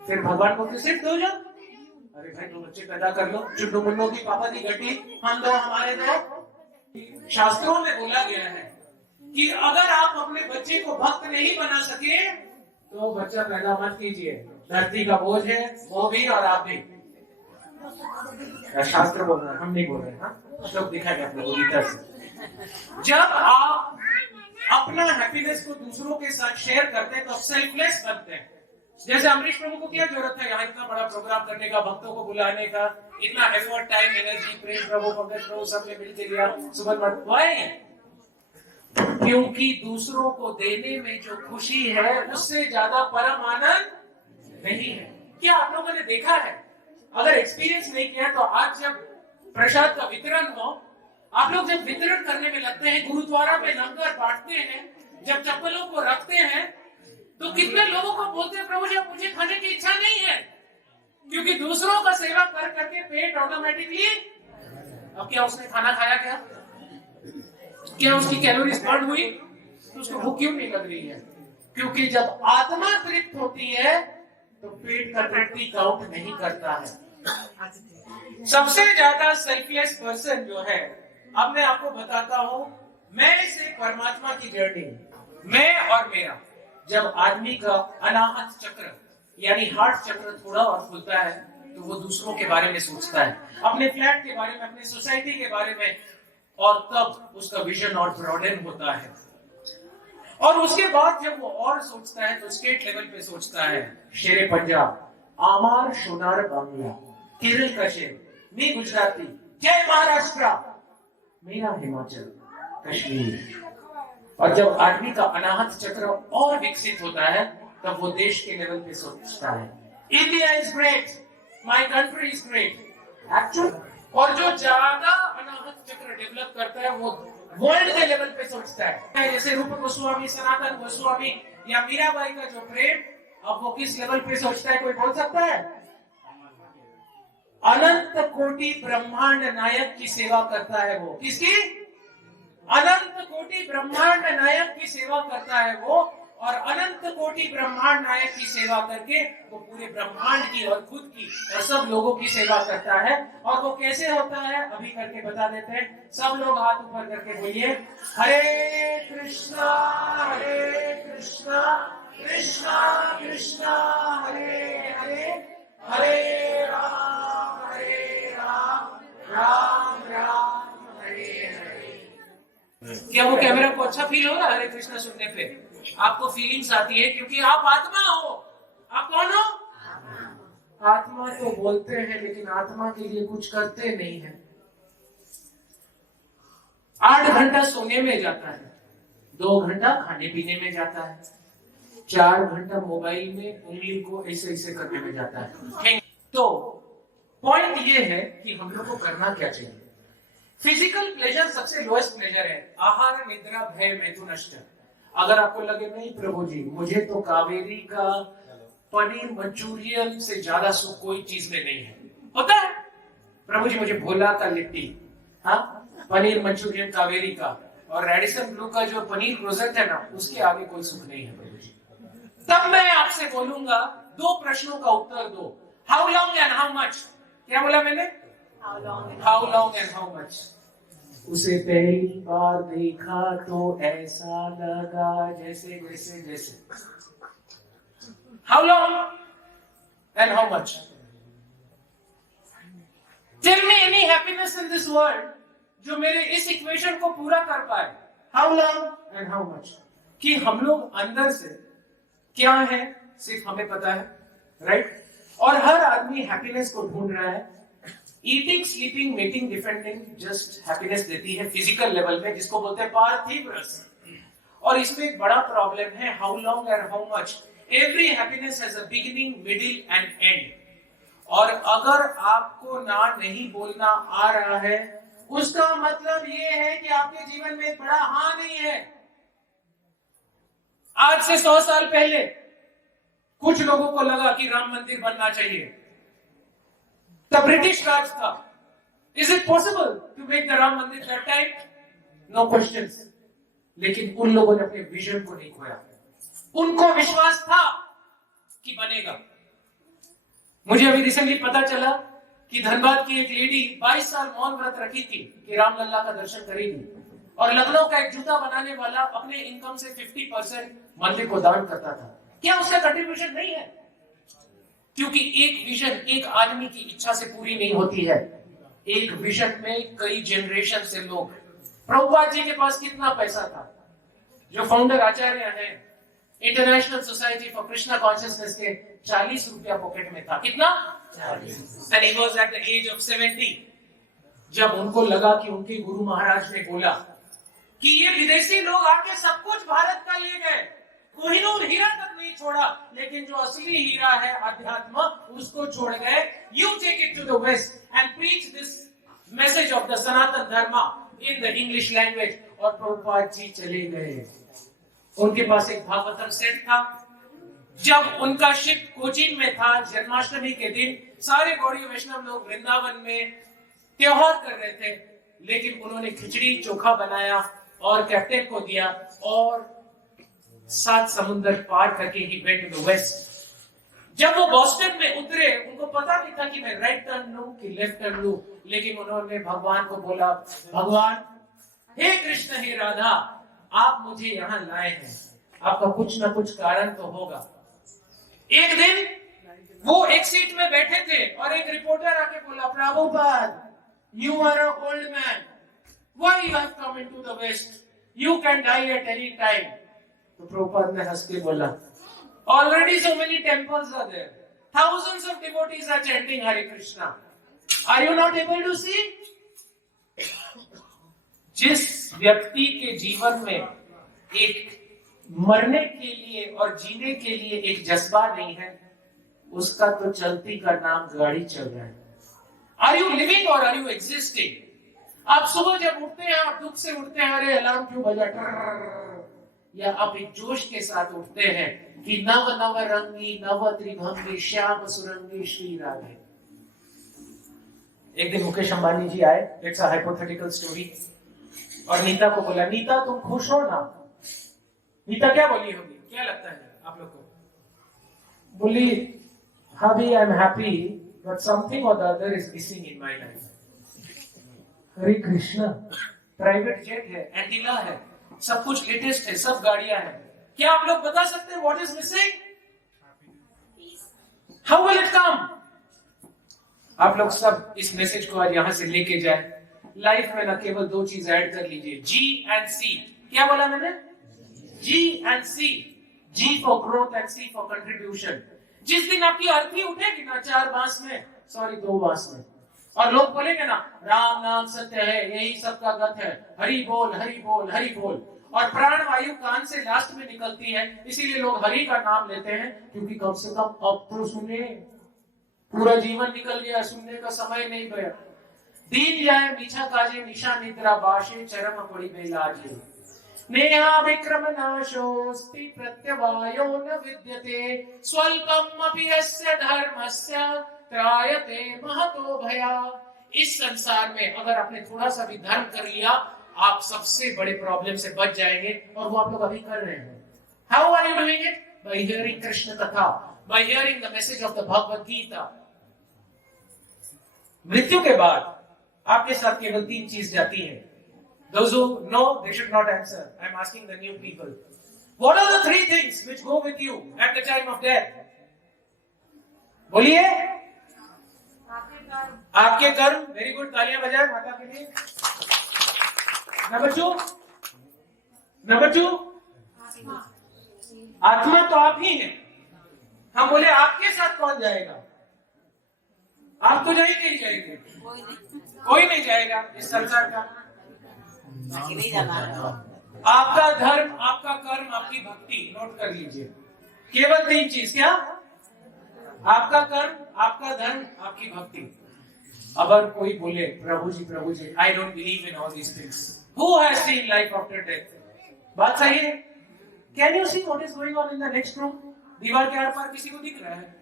फिर भगवान बोलते सिर्फ 2 जन? अरे भाई 2 बच्चे पैदा कर लो, चुन्नू मुन्नू की पापा की गड्डी, हम 2 हमारे 2। शास्त्रों में बोला गया है कि अगर आप अपने बच्चे को भक्त नहीं बना सके तो बच्चा पैदा मत कीजिए। धरती का बोझ है वो भी और आप भी। शास्त्र बोल रहे हैं, हम नहीं बोल रहे हैं। सब दिखाएंगे अपने को भीतर से। जब आप अपना हैप्पीनेस को दूसरों के साथ शेयर करते हैं तो सेल्फलेस बनते हैं। जैसे अमरीश प्रभु को क्या जरूरत है यहाँ इतना बड़ा प्रोग्राम करने का, भक्तों को बुलाने का, इतना एफर्ट, टाइम, एनर्जी, प्रेम प्रभु, पंकज प्रभु सब ने मिलकर लिया सुबह। क्योंकि दूसरों को देने में जो खुशी है उससे ज्यादा परम आनंद नहीं है। क्या आप लोगों ने देखा है? अगर एक्सपीरियंस नहीं किया तो आज जब प्रसाद का वितरण हो, आप लोग जब वितरण करने में लगते हैं, गुरुद्वारा में लंगर बांटते हैं, जब चप्पलों को रखते हैं, तो कितने लोगों को बोलते हैं प्रभु जी अब मुझे खाने की इच्छा नहीं है, क्योंकि दूसरों का सेवा कर करके पेट ऑटोमेटिकली। अब क्या उसने खाना खाया? क्या उसकी कैलोरीज बर्न हुई? तो उसको भूख क्यों नहीं लग रही है? क्योंकि जब आत्मा तृप्त होती है तो पेट का तृप्ति काउंट नहीं करता है। सबसे ज्यादा सेल्फलेस पर्सन जो है, अब मैं आपको बताता हूं, मैं से परमात्मा की जर्नी, मैं और मेरा। जब आदमी का अनाहत चक्र यानी हार्ट चक्र थोड़ा और खुलता है तो वो दूसरों के बारे में सोचता है, अपने फ्लैट के बारे में, अपने सोसाइटी के बारे में, और तब उसका विजन और ब्रॉडन होता है। और उसके बाद जब वो और सोचता है तो स्टेट लेवल पे सोचता है। शेरे पंजाब, आमार सोनार बांग्ला, केरल का शेर, मैं गुजराती, जय महाराष्ट्र, मेरा हिमाचल कश्मीर। और जब आदमी का अनाहत चक्र और विकसित होता है तब वो देश के लेवल पे सोचता है, India is great, my country is great. Actual और जो ज्यादा अनाहत चक्र डेवलप करता है वो वर्ल्ड के लेवल पे सोचता है। जैसे रूप गोस्वामी, सनातन गोस्वामी या मीराबाई का जो प्रेम, अब वो किस लेवल पे सोचता है, कोई बोल सकता है? अनंत कोटि ब्रह्मांड नायक की सेवा करता है वो। किसकी? अनंत कोटि ब्रह्मांड नायक की सेवा करता है वो। और अनंत कोटि ब्रह्मांड नायक की सेवा करके वो पूरे ब्रह्मांड की और खुद की और सब लोगों की सेवा करता है। और वो कैसे होता है अभी करके बता देते हैं। सब लोग हाथ ऊपर करके बोलिए, हरे कृष्णा कृष्णा कृष्णा हरे हरे, हरे राम राम राम हरे हरे। क्या वो कैमरा को अच्छा फील हो रहा है हरे कृष्णा सुनने पे? आपको फीलिंग्स आती है क्योंकि आप आत्मा हो। आप कौन हो? आत्मा तो बोलते हैं लेकिन आत्मा के लिए कुछ करते नहीं है। 8 घंटा सोने में जाता है, 2 घंटा खाने पीने में जाता है, 4 घंटा मोबाइल में उंगली को ऐसे ऐसे करने में जाता है। तो पॉइंट ये है कि हम लोग को करना क्या चाहिए। फिजिकल प्लेजर सबसे लोएस्ट प्लेजर है। आहार निद्रा भय मैथुनश्च। अगर आपको लगे नहीं प्रभु जी मुझे तो कावेरी का पनीर मंचूरियन से ज्यादा सुख कोई चीज में नहीं है, होता है प्रभु जी मुझे भोला का लिट्टी, हाँ पनीर मंचूरियन कावेरी का और रेडिसन ब्लू का जो पनीर क्रोसेंट है ना, उसके आगे कोई सुख नहीं है प्रभु जी। तब मैं आपसे बोलूंगा 2 प्रश्नों का उत्तर दो। How long and how much. क्या बोला मैंने? How long and how much. उसे पहली बार देखा तो ऐसा लगा जैसे जैसे जैसे। How long and how much. Tell me any happiness in this world जो मेरे इस इक्वेशन को पूरा कर पाए। How long and how much. कि हम लोग अंदर से क्या है सिर्फ हमें पता है, राइट? और हर आदमी हैप्पीनेस को ढूंढ रहा है। Eating, sleeping, mating, defending just happiness देती है फिजिकल लेवल में, जिसको बोलते हैं पार्थिव रस। और इसमें एक बड़ा प्रॉब्लम है, how long and how much. Every happiness has a beginning, middle and and. और अगर आपको ना नहीं बोलना आ रहा है उसका मतलब ये है कि आपके जीवन में एक बड़ा हाँ नहीं है। आज से 100 साल पहले कुछ लोगों को लगा कि राम मंदिर बनना चाहिए, तब ब्रिटिश राज था। Is it possible to make the Ram mandir that time? Know questions. लेकिन उन लोगों ने अपने विजन को नहीं खोया। उनको विश्वास था कि बनेगा। मुझे अभी रिसेंटली पता चला कि धनबाद की एक लेडी 22 साल मौन व्रत रखी थी कि रामलला का दर्शन करेगी, और लखनऊ का एक जूता बनाने वाला अपने इनकम से 50% मंदिर को दान करता था। क्या उसका कंट्रीब्यूशन नहीं है? क्योंकि एक विजन एक आदमी की इच्छा से पूरी नहीं होती है। एक विजन में कई जनरेशन से लोग। प्रभुपाद जी के पास कितना पैसा था? जो फाउंडर आचार्य हैं international society for Krishna consciousness के 40 रुपया पॉकेट में था। कितना? 40। And he was at the age of 70। जब उनको लगा कि उनके गुरु महाराज ने बोला कि ये विदेशी लोग आके सब कुछ भारत का ले गए, कोहिनूर हीरा तक नहीं छोड़ा, लेकिन जो असली हीरा है अध्यात्म उसको छोड़ गए। You take it to the West and preach this message of the Sanatan Dharma in the English language. और प्रभुपाद जी चले गए। उनके पास एक भागवतम सेट था। जब उनका शिप कोचीन में था, जन्माष्टमी के दिन सारे गौड़ी वैष्णव लोग वृंदावन में त्योहार कर रहे थे, लेकिन उन्होंने खिचड़ी चोखा बनाया और कैप्टन को दिया और 7 समुंदर पार करके ही वेंट टू द वेस्ट। जब वो बॉस्टन में उतरे, उनको पता नहीं था कि मैं राइट टर्न लूं कि लेफ्ट टर्न लूं, लेकिन उन्होंने भगवान को बोला, भगवान हे कृष्ण हे राधा, आप मुझे यहाँ लाए हैं, आपका कुछ ना कुछ कारण तो होगा। एक दिन वो एक सीट में बैठे थे और एक रिपोर्टर आके बोला, Prabhupada you are a old man, why you have come into the west, you can die at any time. तो प्रभुपाद ने हंस के बोला, already so many temples are there, thousands of devotees are chanting Hare Krishna, are you not able to see? जिस व्यक्ति के जीवन में एक मरने के लिए और जीने के लिए एक जज्बा नहीं है, उसका तो चलती का नाम गाड़ी चल रहा है। आर यू लिविंग और आर यू एग्जिस्टिंग? आप सुबह जब उठते हैं, आप दुख से उठते हैं, अरे अलार्म क्यों बजा, या आप एक जोश के साथ उठते हैं कि नव नव रंगी नव त्रिभंगी श्याम सुरंगी श्री राधे। एक दिन मुकेश अंबानी जी आए, इट्स अ हाइपोथेटिकल स्टोरी, और नीता को बोला, नीता तुम खुश हो ना? नीता क्या बोली होगी, क्या लगता है आप लोग को? बोली, हाँ भी I am happy but something or the other is missing in my life. Hare Krishna, private jet है, एंटीना है, सब कुछ लेटेस्ट है, सब गाड़ियां हैं, क्या आप लोग बता सकते हैं what is missing? How will it come? आप लोग सब इस मैसेज को आज यहां से लेके जाए। लाइफ में ना केवल 2 चीज ऐड कर लीजिए, जी एंड सी। क्या बोला मैंने? G and C. G for growth and C for contribution. जिस दिन आपकी अर्थी उठेगी ना 4 बांस में, सॉरी 2 बांस में, और लोग बोलेंगे ना राम नाम सत्य है, यही सबका गत है, हरि बोल हरि बोल हरि बोल, और प्राण वायु कान से लास्ट में निकलती है, इसीलिए लोग हरि का नाम लेते हैं, क्योंकि कम से कम अब तो सुने। पूरा जीवन निकल गया, सुनने का समय नहीं गया। दीन जाए मीठा काजे निशा निद्रा बाशे चरम पड़ी बेलाजे। नेहा विक्रम नाशोस्ति प्रत्यवायो न विद्यते स्वल्पम अपि यस्य धर्मस्य त्रायते महतो भया। इस संसार में अगर आपने थोड़ा सा भी धर्म कर लिया, आप सबसे बड़े प्रॉब्लम से बच जाएंगे, और वो आप लोग अभी कर रहे हैं। How are you doing it? By hearing Krishna katha, by hearing the message of the Bhagavad Gita. मृत्यु के बाद आपके साथ केवल 3 चीज जाती है। Those who know, they should not answer. I am asking the new people. What are the 3 things which go with you at the time of death? बोलिए। आपके कर्म। वेरी गुड, तालियां बजाएं माता के लिए। नंबर 2, आत्मा तो आप ही हैं। हम बोले आपके साथ कौन जाएगा? आप तो जाएंगे ही जाएंगे, कोई नहीं जाएगा इस संसार का। नहीं जाना। आपका धर्म, आपका कर्म, आपकी भक्ति। नोट कर लीजिए, केवल 3 चीज। क्या? आपका कर्म, आपका धर्म, आपकी भक्ति। अगर कोई बोले Prabhu ji I don't believe in all these things, who has seen life after death? बात सही है। Can you see what is going on in the next room? दीवार के आर पार किसी को दिख रहा है?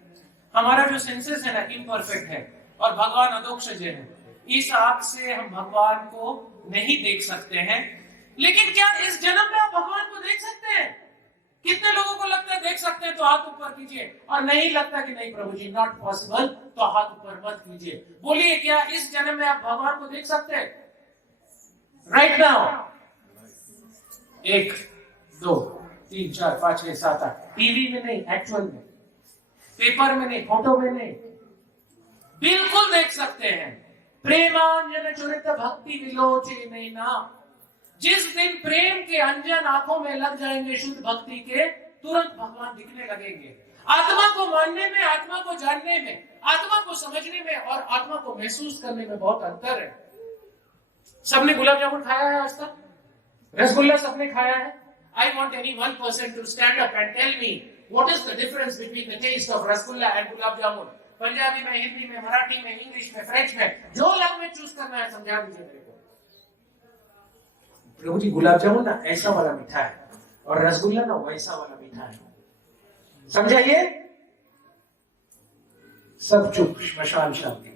हमारा जो सेंसेस है ना, इम्परफेक्ट है, और भगवान अदोक्षज है। इस आंख से हम भगवान को नहीं देख सकते हैं, लेकिन क्या इस जन्म में आप भगवान को देख सकते हैं? कितने लोगों को लगता है देख सकते हैं? तो हाथ ऊपर कीजिए। और नहीं लगता कि नहीं प्रभु जी नॉट पॉसिबल, तो हाथ ऊपर मत कीजिए। बोलिए, क्या इस जन्म में आप भगवान को देख सकते हैं? Right now 1 2 3 4 5 6 7 8। टीवी में नहीं, एक्चुअल में, पेपर में नहीं, फोटो में नहीं, बिल्कुल देख सकते हैं। प्रेमांजन चुरित भक्ति विलोचे नैना। जिस दिन प्रेम के अंजन आंखों में लग जाएंगे शुद्ध भक्ति के, तुरंत भगवान दिखने लगेंगे। आत्मा को मानने में, आत्मा को जानने में, आत्मा को समझने में और आत्मा को महसूस करने में बहुत अंतर है। सबने गुलाब जामुन खाया है आज तक? रसगुल्ला सबने खाया है? I want any one person to stand up and tell me what is the difference between the taste of rasgulla and gulab jamun. Punjabi में, हिंदी में, मराठी में, इंग्लिश में, फ्रेंच में, जो लैंग्वेज चूज करना है समझा दीजिए मेरे को। प्रभु जी गुलाब जामुन ना ऐसा वाला मीठा है और रसगुल्ला ना वैसा वाला मीठा है, समझाइए। सब चुप, श्मशान शांति।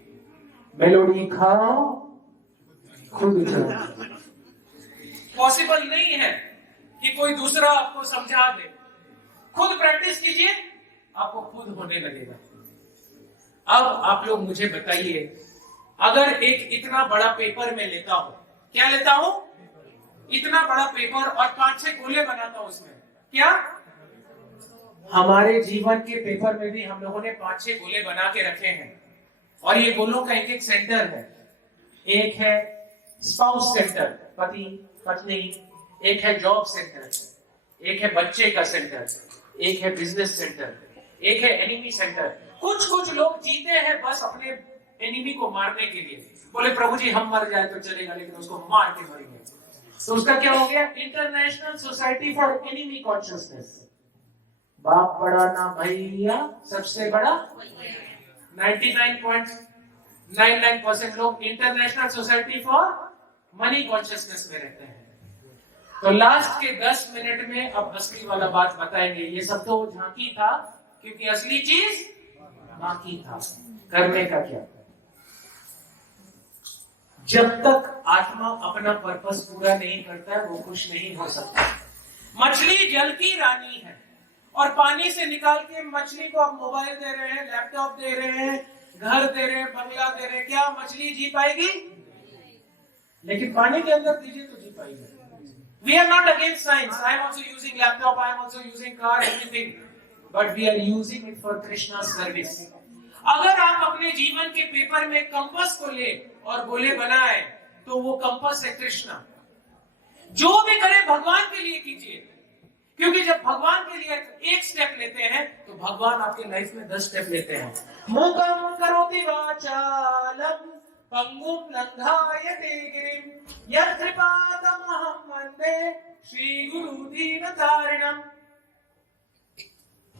मेलोडी खाओ खुद जाओ। पॉसिबल नहीं है कि कोई दूसरा आपको समझा दे, खुद प्रैक्टिस कीजिए, आपको खुद होने लगेगा। अब आप लोग मुझे बताइए, अगर एक इतना बड़ा पेपर में लेता हूं, क्या लेता हूं? इतना बड़ा पेपर और 5-6 गोले बनाता हूं उसमें, क्या हमारे जीवन के पेपर में भी हम लोगों ने 5-6 गोले बना के रखे हैं और ये गोलों का एक एक सेंटर है। एक है स्पाउस सेंटर, पति पत्नी, एक है जॉब सेंटर, एक है बच्चे का सेंटर, एक है बिजनेस सेंटर, एक है एनिमी सेंटर। कुछ लोग जीते हैं बस अपने एनिमी को मारने के लिए, बोले प्रभु जी हम मर जाए तो चलेगा लेकिन उसको मार के मरेंगे। तो उसका क्या हो गया? International society for enemy consciousness. बाप बड़ा ना भैया, सबसे बड़ा 99.99% लोग international society for money consciousness में रहते हैं। तो लास्ट के 10 मिनट में अब असली वाला बात बताएंगे। ये सब तो झांकी था क्योंकि असली चीज बाकी था। करने का क्या? जब तक आत्मा अपना पर्पस पूरा नहीं करता है वो खुश नहीं हो सकता। मछली जल की रानी है और पानी से निकाल के मछली को आप मोबाइल दे रहे हैं, लैपटॉप दे रहे हैं, घर दे रहे हैं, बंगला दे रहे हैं, क्या मछली जी पाएगी? लेकिन पानी के अंदर दीजिए तो जी पाएगी। We are not against science. I am also using laptop. I am also using car, everything. But we are using it for Krishna's service. अगर आप अपने जीवन के पेपर में कंपास को ले और गोले बनाए तो वो कंपास है कृष्णा। जो भी करे भगवान के लिए कीजिए, क्योंकि जब भगवान के लिए एक स्टेप लेते हैं तो भगवान आपके लाइफ में 10 स्टेप लेते हैं। मूकं करोति वाचालम पंगुम लंघायते गिरिम यत्कृपातमहं वन्दे श्री गुरु दीनतारिणम।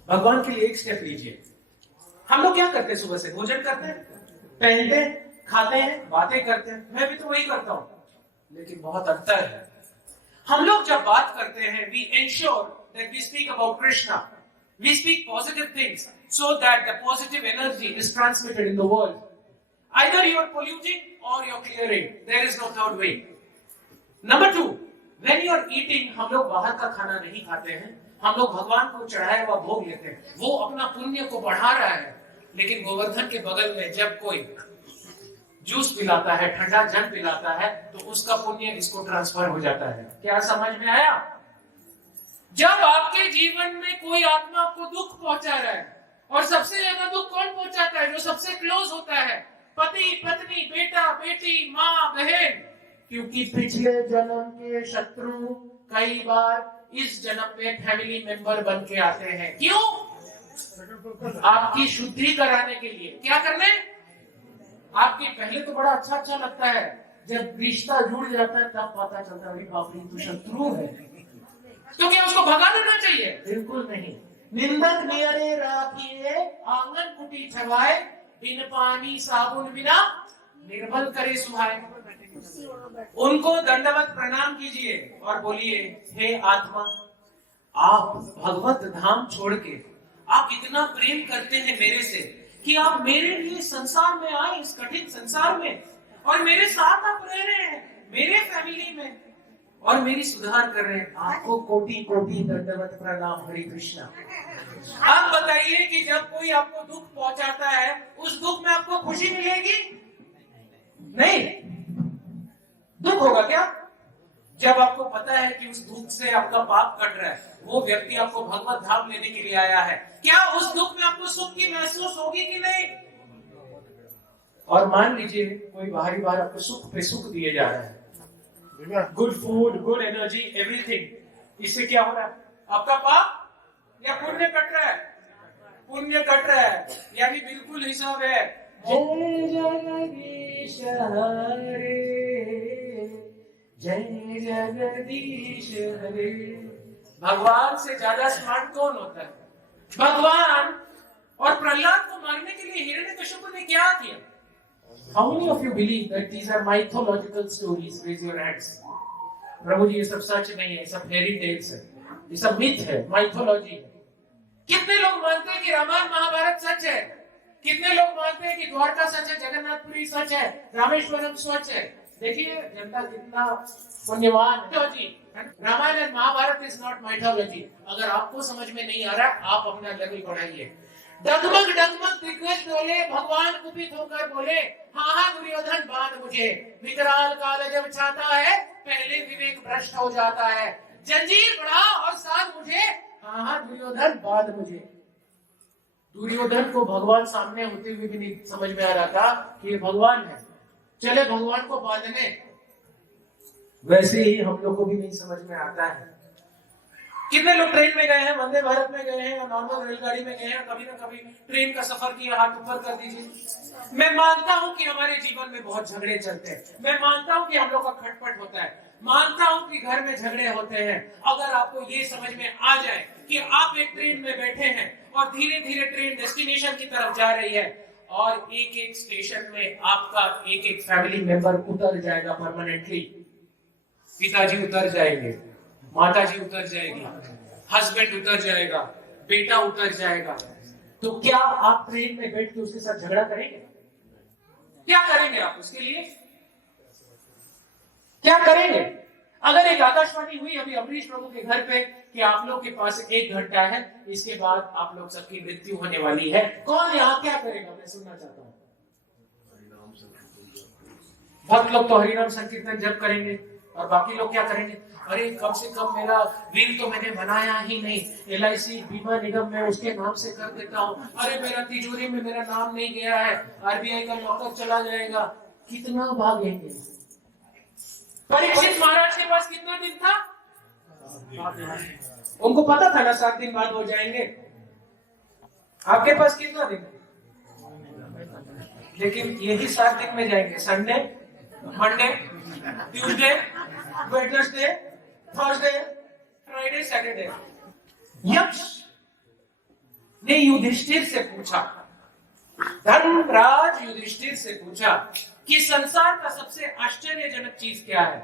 भगवान के लिए एक स्टेप लीजिए। हम लोग क्या करते हैं? सुबह से भोजन करते हैं, पहनते हैं, खाते हैं, बातें करते हैं। मैं भी तो वही करता हूं, लेकिन बहुत अंतर है। हम लोग जब बात करते हैं, we ensure that we speak about Krishna. We speak positive things so that the positive energy is transmitted in the world. Either you are polluting or you are clearing. There is no third way. Number 2, when you are eating, हम लोग बाहर का खाना नहीं खाते हैं, हम लोग भगवान को चढ़ाया हुआ भोग लेते हैं। वो अपना पुण्य को बढ़ा रहा है, लेकिन गोवर्धन के बगल में जब कोई जूस पिलाता है, ठंडा जल पिलाता है, तो उसका पुण्य इसको ट्रांसफर हो जाता है। क्या समझ में आया? जब आपके जीवन में कोई आत्मा आपको दुख पहुंचा रहा है, और सबसे ज्यादा दुख कौन पहुंचाता है? जो सबसे क्लोज होता है, पति पत्नी, बेटा बेटी, माँ बहन। क्योंकि पिछले जन्म के शत्रु कई बार इस जन्म में फैमिली मेंबर बन के आते हैं। क्यों? आपकी शुद्धि कराने के लिए। क्या करने? आपके पहले तो बड़ा अच्छा लगता है, जब रिश्ता जुड़ जाता है तब पता चलता है बाप रे तो शत्रु है। तो क्या उसको भगा देना चाहिए? बिल्कुल नहीं। निंदक नियरे राखिए आंगन कुटी छवाए, बिन पानी साबुन बिना निर्मल करे सुहाए। उनको दंडवत प्रणाम कीजिए और बोलिए, हे आत्मा, आप भगवत धाम छोड़ के आप इतना प्रेम करते हैं मेरे से कि आप मेरे लिए संसार में आए, इस कठिन संसार में, और मेरे साथ आप रह रहे हैं, मेरे फैमिली में, और मेरी सुधार कर रहे हैं। आपको कोटि कोटि दंडवत प्रणाम। हरे कृष्णा। आप बताइए कि जब कोई आपको दुख पहुंचाता है, उस दुख में आपको खुशी मिलेगी? नहीं। दुख होगा क्या? जब आपको पता है कि उस दुख से आपका पाप कट रहा है, वो व्यक्ति आपको भगवत धाम लेने के लिए आया है, क्या उस दुख में आपको सुख की महसूस होगी कि नहीं? और मान लीजिए कोई बाहरी बाहर आपको सुख पे सुख दिए जा रहा है, good food, good energy, everything. इससे क्या हो रहा है? आपका पाप या पुण्य कट रहा है? पुण्य कट रहा है, यानी बिल्कुल हिसाब है। जय जगदीश हरे, जय जगदीश हरे। भगवान से ज्यादा स्मार्ट कौन होता है? भगवान। और प्रहलाद को मारने के लिए हिरण्यकश्यप ने क्या किया? How many of you believe that these are mythological stories? Raise your hands. प्रभु जी ये सब सच नहीं है, सब फेरी टेल्स है, ये सब मिथ है, माइथोलॉजी है। कितने लोग मानते हैं कि रामायण महाभारत सच है? कितने लोग मानते हैं कि द्वारका सच है, जगन्नाथपुरी सच है, रामेश्वरम सच है? देखिए जनता कितना पुण्यवान है। Ramayana and Mahabharata is not mythology. अगर आपको समझ में नहीं आ रहा, आप अपना लेवल बढ़ाइए। डगमग डगमग दिग्गज डोले, भगवान कुपित होकर बोले, हाँ हाँ दुर्योधन बांध मुझे, विकराल काल जब छाता है, पहले विवेक भ्रष्ट हो जाता है, जंजीर बढ़ा और साध मुझे, हाँ हाँ दुर्योधन बांध मुझे। दुर्योधन को भगवान सामने होते हुए भी नहीं समझ में आ रहा था कि ये भगवान है, चले भगवान को बांधने। वैसे ही हम लोग को भी नहीं समझ में आता है। कितने लोग ट्रेन में गए हैं, वंदे भारत में गए हैं, और नॉर्मल रेलगाड़ी में गए हैं, कभी ना कभी ट्रेन का सफर किया? हाथ ऊपर कर दीजिए। मैं मानता हूं कि हमारे जीवन में बहुत झगड़े चलते हैं, मैं मानता हूं कि हम लोग का खटपट होता है, मानता हूं कि घर में झगड़े होते हैं। अगर आपको ये समझ में आ जाए कि आप एक ट्रेन में बैठे हैं और धीरे धीरे ट्रेन डेस्टिनेशन की तरफ जा रही है, और एक एक स्टेशन में आपका एक एक फैमिली मेंबर उतर जाएगा परमानेंटली। पिताजी उतर जाएंगे, माताजी उतर जाएगी, हस्बैंड उतर जाएगा, बेटा उतर जाएगा, तो क्या आप ट्रेन में बैठ के उसके साथ झगड़ा करेंगे? क्या करेंगे आप उसके लिए? क्या करेंगे? अगर एक आकाशवाणी हुई अभी अमरीश प्रभु के घर पे कि आप लोग के पास 1 घंटा है, इसके बाद आप लोग सबकी मृत्यु होने वाली है, कौन यहाँ क्या करेगा? मैं सुनना चाहता हूँ। बहुत लोग तो हरिनाम संकीर्तन जप करेंगे, और बाकी लोग क्या करेंगे? अरे कम से कम मेरा बिल तो मैंने बनाया ही नहीं, LIC बीमा निगम में उसके नाम से कर देता हूँ, अरे मेरा तिजोरी में मेरा नाम नहीं गया है, RBI का लॉकर चला जाएगा। कितना भागेंगे? परीक्षित महाराज के पास कितना दिन था? उनको पता था ना 7 दिन बाद हो जाएंगे। आपके पास कितना दिन? लेकिन यही 7 दिन में जाएंगे। Sunday, Monday, Tuesday, Wednesday, Thursday, Friday, Saturday. यक्ष ने युधिष्ठिर से पूछा, धर्मराज युधिष्ठिर से पूछा कि संसार का सबसे आश्चर्यजनक चीज क्या है?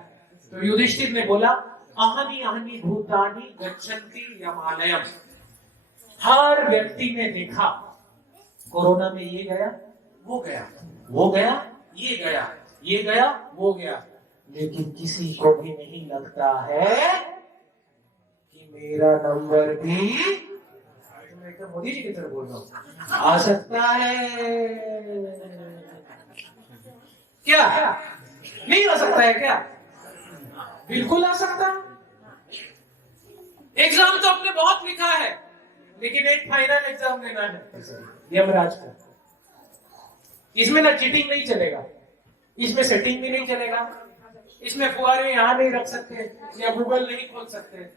तो युधिष्ठिर ने बोला, अहनि अहनि भूतानि गच्छन्ति यमालयम। हर व्यक्ति ने देखा, कोरोना में ये गया, वो गया, वो गया, ये गया, ये गया, वो गया, लेकिन किसी को भी नहीं लगता है कि मेरा नंबर भी, मैं मोदी जी की तरफ बोल रहा हूं, आ सकता है। क्या नहीं आ सकता है? क्या बिल्कुल आ सकता है। एग्जाम तो आपने बहुत लिखा है, लेकिन एक फाइनल एग्जाम देना है यमराज का। इसमें ना चीटिंग नहीं चलेगा, इसमें सेटिंग भी नहीं चलेगा, इसमें फुहारे यहां नहीं रख सकते, या गूगल नहीं खोल सकते,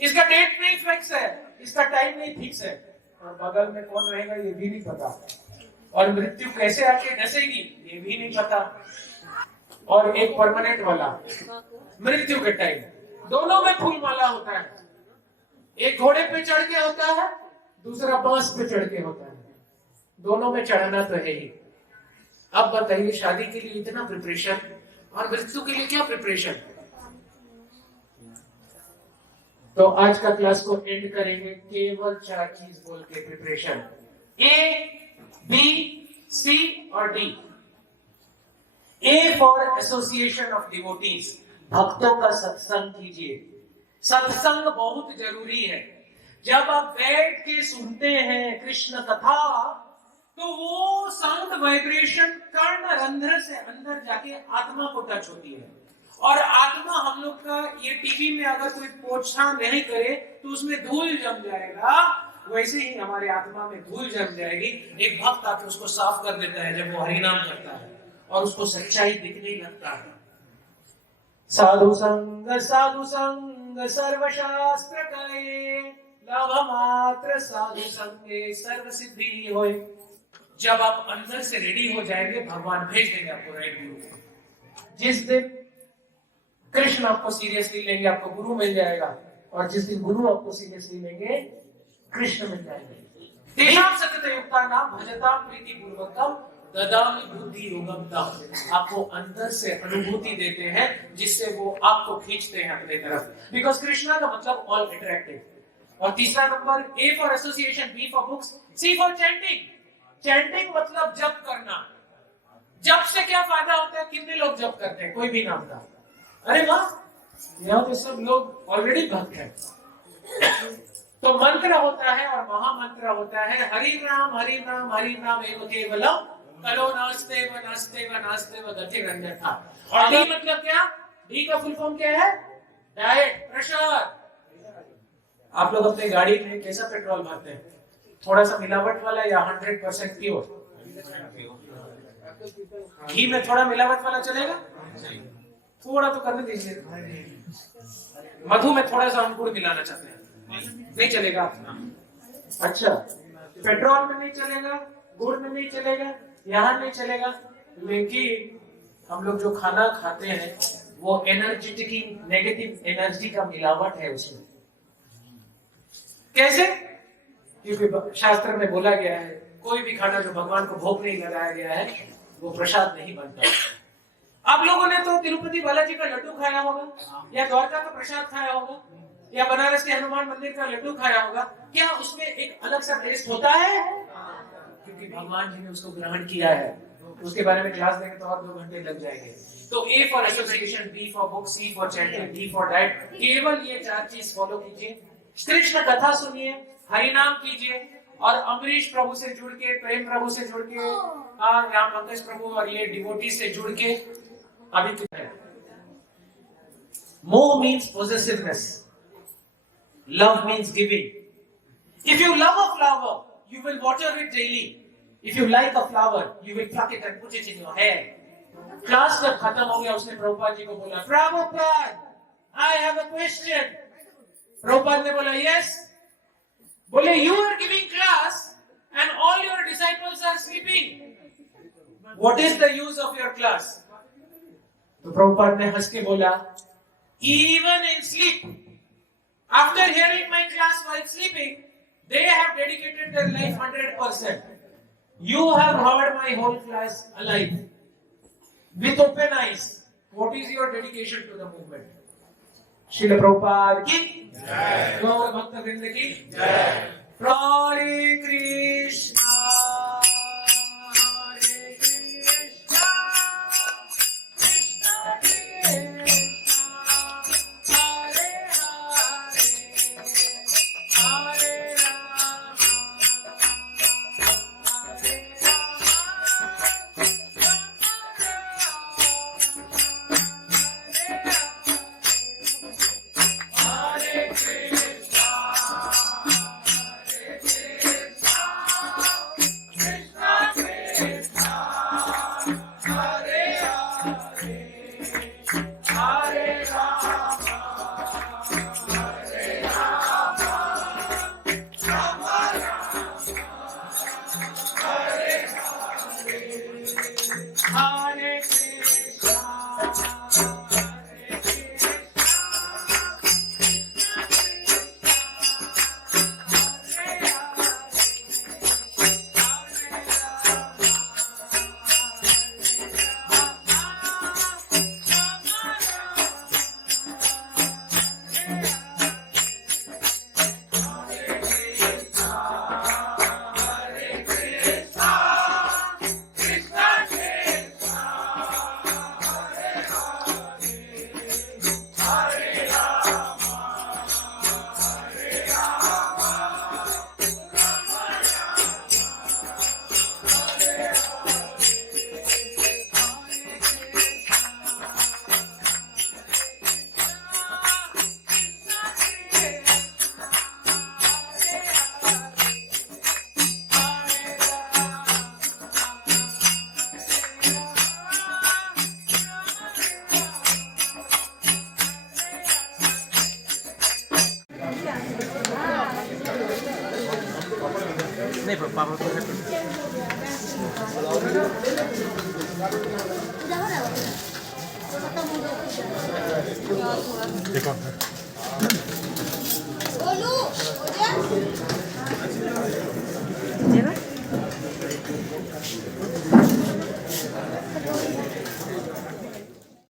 इसका डेट नहीं फिक्स है, इसका टाइम नहीं फिक्स है, और बगल में कौन रहेगा ये भी नहीं पता, और मृत्यु कैसे आके डसेगी ये भी नहीं पता, और एक परमानेंट वाला मृत्यु के टाइम दोनों में फूल माला होता है। एक घोड़े पे चढ़ के होता है, दूसरा बांस पे चढ़ के होता है, दोनों में चढ़ना तो है ही। अब बताइए, शादी के लिए इतना प्रिपरेशन और मृत्यु के लिए क्या प्रिपरेशन? तो आज का क्लास को एंड करेंगे केवल 4 चीज बोल के प्रिपरेशन, A, B, C और D। A for association of devotees, भक्तों का सत्संग कीजिए। सत्संग बहुत जरूरी है। जब आप बैठ के सुनते हैं कृष्ण कथा, तो वो साउंड वाइब्रेशन कर्ण रंध्र से अंदर जाके आत्मा को टच होती है, और आत्मा हम लोग का, ये टीवी में अगर कोई पोछा नहीं करे तो उसमें धूल जम जाएगा, वैसे ही हमारे आत्मा में धूल जम जाएगी। एक भक्त आके उसको साफ कर देता है जब वो हरिनाम करता है, और उसको सच्चाई दिखने लगता है। साधु संग सर्वशास्त्र कहे, लाभ मात्र साधु संगे सर्व सिद्धि होए। जब आप अंदर से रेडी हो जाएंगे, भगवान भेज देंगे आपको राइट व्यू। जिस दिन कृष्ण आपको सीरियसली लेंगे, आपको गुरु मिल जाएगा, और जिस दिन गुरु आपको सीरियसली लेंगे, कृष्ण मिल जाएंगे। तेषां सततयुक्तानां भजतां प्रीतिपूर्वकं ददामि बुद्धि योगम तम। आपको अंदर से अनुभूति देते हैं जिससे वो आपको खींचते हैं अपने तरफ। बिकॉज कृष्णा का मतलब ऑल अट्रैक्टिव। और तीसरा number, A for association, B for books, C for chanting. Chanting मतलब जप करना। जप से क्या फायदा होता है? कितने लोग जप करते हैं? कोई भी नाम का? अरे वाह, यहाँ पे सब लोग ऑलरेडी भक्त हैं। तो मंत्र होता है और महामंत्र होता है हरि नाम हरि नाम हरि नाम एव केवलम कलो नास्ते व नास्ते व नास्ते व गतिरन्यथा। और डी मतलब क्या? डी का फुल फॉर्म क्या है? Diet, pressure. आप लोग अपने गाड़ी में कैसा पेट्रोल भरते हैं? थोड़ा सा मिलावट वाला या 100% प्योर? घी में थोड़ा मिलावट वाला चलेगा? थोड़ा तो करने दीजिए। मधु में थोड़ा सा अंकुर मिलाना चाहते हैं, नहीं चलेगा। अच्छा, पेट्रोल में नहीं चलेगा, गुड़ में नहीं चलेगा, यहाँ नहीं चलेगा। लेकिन हम लोग जो खाना खाते हैं वो एनर्जेटिक, नेगेटिव एनर्जी का मिलावट है उसमें। कैसे? क्योंकि शास्त्र में बोला गया है कोई भी खाना जो भगवान को भोग नहीं लगाया गया है वो प्रसाद नहीं बनता। आप लोगों ने तो तिरुपति बालाजी का लड्डू खाया होगा, या द्वारका का प्रसाद खाया होगा, या बनारस के हनुमान मंदिर का लड्डू खाया होगा। क्या उसमें एक अलग सा टेस्ट होता है? क्योंकि भगवान जी ने उसको ग्रहण किया है। उसके बारे में क्लास देंगे तो और 2 घंटे लग जाएंगे। तो A for association, B for book, C for chanting, D for diet. केवल ये 4 चीज फॉलो कीजिए। कृष्ण कथा सुनिए, हरि नाम कीजिए, और अमरीश प्रभु से जुड़ के, प्रेम प्रभु से जुड़ के, राम पंकज प्रभु और ये डिवोटी से जुड़ के अभी कितना है? मोह means possessiveness, love means giving. If you love a flower, you will water it daily. If you like a flower, you will pluck it and put it in your hair. Class जब खत्म हो गया उसने प्रभुपाद जी को बोला, Prabhupada, I have a question. Prabhupada ने बोला, yes. बोले, you are giving class and all your disciples are sleeping. What is the use of your class? तो प्रभुपाद ने हंस के बोला, even in sleep, after hearing my class while sleeping, they have dedicated their life 100%. You have heard my whole class alive with open eyes. What is your dedication to the movement? Srila Prabhupada ki jai, Gaur Bhakta Vrinda ki jai. Hare Krishna, Hare Krishna, Krishna Krishna, Hare Hare, Hare Rama, Hare नहीं पापा को देखो बोलू हो गया